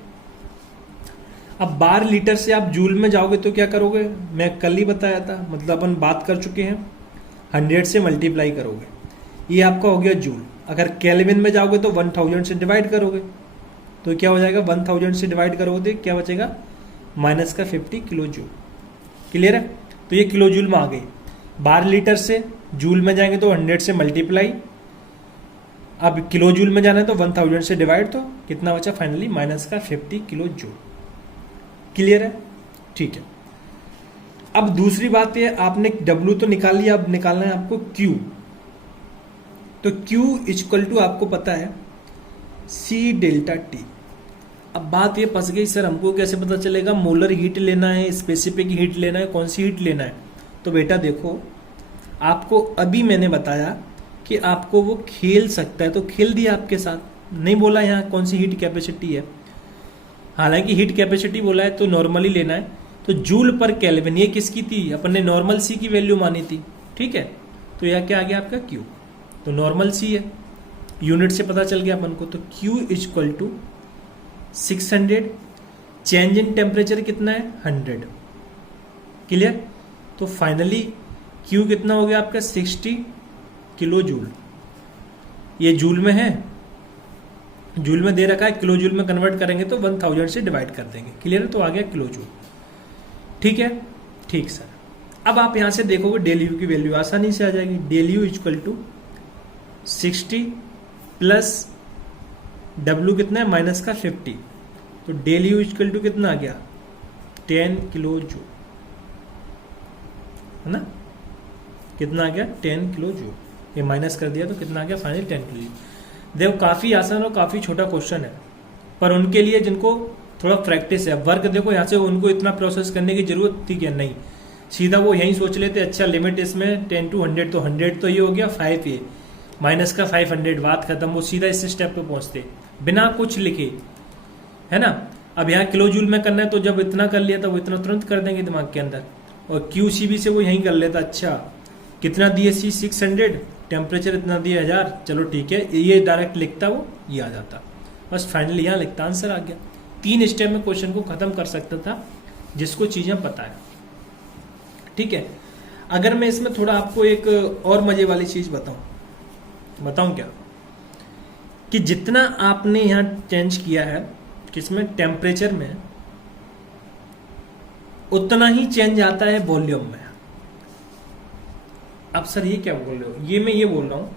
अब बार लीटर से आप जूल में जाओगे तो क्या करोगे, मैं कल ही बताया था, मतलब अपन बात कर चुके हैं, 100 से मल्टीप्लाई करोगे, ये आपका हो गया जूल। अगर केल्विन में जाओगे तो 1000 से डिवाइड करोगे, तो क्या हो जाएगा 1000 से डिवाइड करोगे तो क्या बचेगा माइनस का 50 किलो जूल। क्लियर है? तो ये किलो जूल में आ गई। बार लीटर से जूल में जाएंगे तो 100 से मल्टीप्लाई, अब किलो जूल में जाना है तो 1000 से डिवाइड, तो कितना बचा फाइनली माइनस का 50 किलो जूल। क्लियर है? ठीक है। अब दूसरी बात ये, आपने W तो निकाल लिया, अब निकालना है आपको Q। तो Q इक्वल टू आपको पता है C डेल्टा T। अब बात ये फंस गई, सर हमको कैसे पता चलेगा मोलर हीट लेना है, स्पेसिफिक हीट लेना है, कौन सी हीट लेना है? तो बेटा देखो, आपको अभी मैंने बताया कि आपको वो खेल सकता है, तो खेल दिया आपके साथ, नहीं बोला यहाँ कौन सी हीट कैपेसिटी है। हालांकि हीट कैपेसिटी बोला है तो नॉर्मली लेना है, तो जूल पर केल्विन ये किसकी थी, अपन ने नॉर्मल सी की वैल्यू मानी थी। ठीक है, तो यह क्या आ गया आपका Q, तो नॉर्मल सी है, यूनिट से पता चल गया अपन को। तो Q equal to 600, change in temperature कितना है 100। क्लियर? तो फाइनली Q कितना हो गया आपका 60 किलो जूल। ये जूल में है, जूल में दे रखा है, किलो जूल में कन्वर्ट करेंगे तो 1000 से डिवाइड कर देंगे। क्लियर है? तो आ गया किलो जूल। ठीक है? ठीक सर। अब आप यहां से देखोगे डेल यू की वैल्यू आसानी से आ जाएगी। Del U equal to 60 plus W कितना है माइनस का 50, तो डेल यू इक्वल टू कितना आ गया 10 किलो जूल, है ना? कितना आ गया 10 किलो जूल। ये माइनस कर दिया तो कितना आ गया फाइनली 10 किलो जूल। देखो काफी आसान और काफी छोटा क्वेश्चन है, पर उनके लिए जिनको थोड़ा प्रैक्टिस है। वर्क देखो यहाँ से उनको इतना प्रोसेस करने की जरूरत थी क्या? नहीं, सीधा वो यहीं सोच लेते अच्छा लिमिट इसमें 10 to 100, तो 100 तो ये हो गया, 5 ये माइनस का 500, बात खत्म। वो सीधा इस स्टेप पे पहुंचते बिना कुछ लिखे, है ना। अब यहाँ किलो जूल में करना है तो जब इतना कर लिया था वो इतना तुरंत कर देंगे दिमाग के अंदर। और QCB से वो यहीं कर लेता, अच्छा कितना दिए सी 600, टेम्परेचर इतना दिया 1000, चलो ठीक है, ये डायरेक्ट लिखता वो, ये आ जाता, बस फाइनली यहाँ लिखता, आंसर आ गया। 3 स्टेप में क्वेश्चन को खत्म कर सकता था जिसको चीजें पता है, ठीक है। अगर मैं इसमें थोड़ा आपको एक और मजे वाली चीज बताऊं क्या, कि जितना आपने यहाँ चेंज किया है किसमें, टेम्परेचर में, उतना ही चेंज आता है वॉल्यूम में। अब सर ये क्या बोल रहे हो? मैं ये बोल रहा हूं,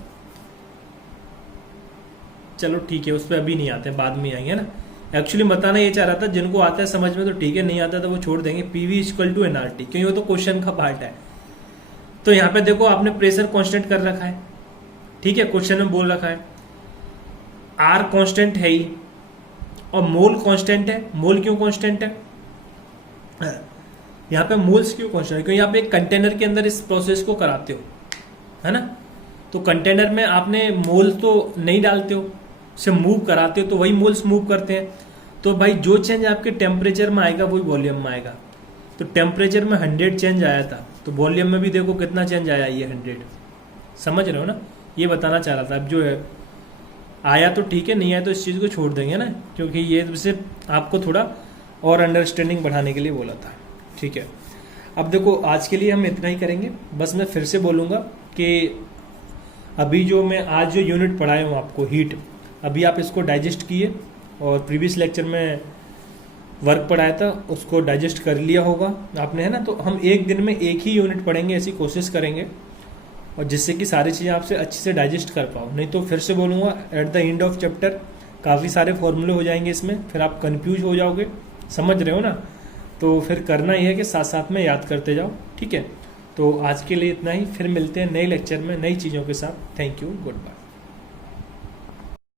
चलो ठीक है, उस पर अभी नहीं आते, बाद में आएंगे ना। एक्चुअली बताना ये चाह रहा था, जिनको आता है समझ में तो ठीक है, नहीं आता तो वो छोड़ देंगे। PV = nRT, क्योंकि वो तो क्वेश्चन का पार्ट है। तो यहाँ पे देखो आपने प्रेशर कांस्टेंट कर रखा है, ठीक है, क्वेश्चन में बोल रखा है R कांस्टेंट है ही, और मोल कांस्टेंट है। मोल क्यों कांस्टेंट है? यहाँ पे मोल्स क्यों कांस्टेंट है? क्योंकि यहाँ पे एक कंटेनर के अंदर इस प्रोसेस को कराते हो, है ना। तो कंटेनर में आपने मोल तो नहीं डालते हो, से मूव कराते हो, तो वही मोल्स मूव करते हैं। तो भाई जो चेंज आपके टेम्परेचर में आएगा वही वॉल्यूम में आएगा। तो टेम्परेचर में 100 चेंज आया था, तो वॉल्यूम में भी देखो कितना चेंज आया, ये 100। समझ रहे हो ना, ये बताना चाह रहा था। अब जो है आया तो ठीक है, नहीं आया तो इस चीज़ को छोड़ देंगे ना, क्योंकि ये सिर्फ आपको थोड़ा और अंडरस्टैंडिंग बढ़ाने के लिए बोला था, ठीक है। अब देखो आज के लिए हम इतना ही करेंगे। बस मैं फिर से बोलूँगा कि अभी जो मैं आज जो यूनिट पढ़ाया हूँ आपको, हीट, अभी आप इसको डाइजेस्ट किए, और प्रीवियस लेक्चर में वर्क पढ़ाया था उसको डाइजेस्ट कर लिया होगा आपने, है ना। तो हम एक दिन में एक ही यूनिट पढ़ेंगे, ऐसी कोशिश करेंगे, और जिससे कि सारी चीज़ें आपसे अच्छे से डाइजेस्ट कर पाओ। नहीं तो फिर से बोलूँगा, at the end of chapter काफ़ी सारे फॉर्मूले हो जाएंगे इसमें, फिर आप कंफ्यूज हो जाओगे, समझ रहे हो ना। तो फिर करना ही है कि साथ साथ में याद करते जाओ, ठीक है। तो आज के लिए इतना ही, फिर मिलते हैं नए लेक्चर में नई चीज़ों के साथ। Thank you, good bye.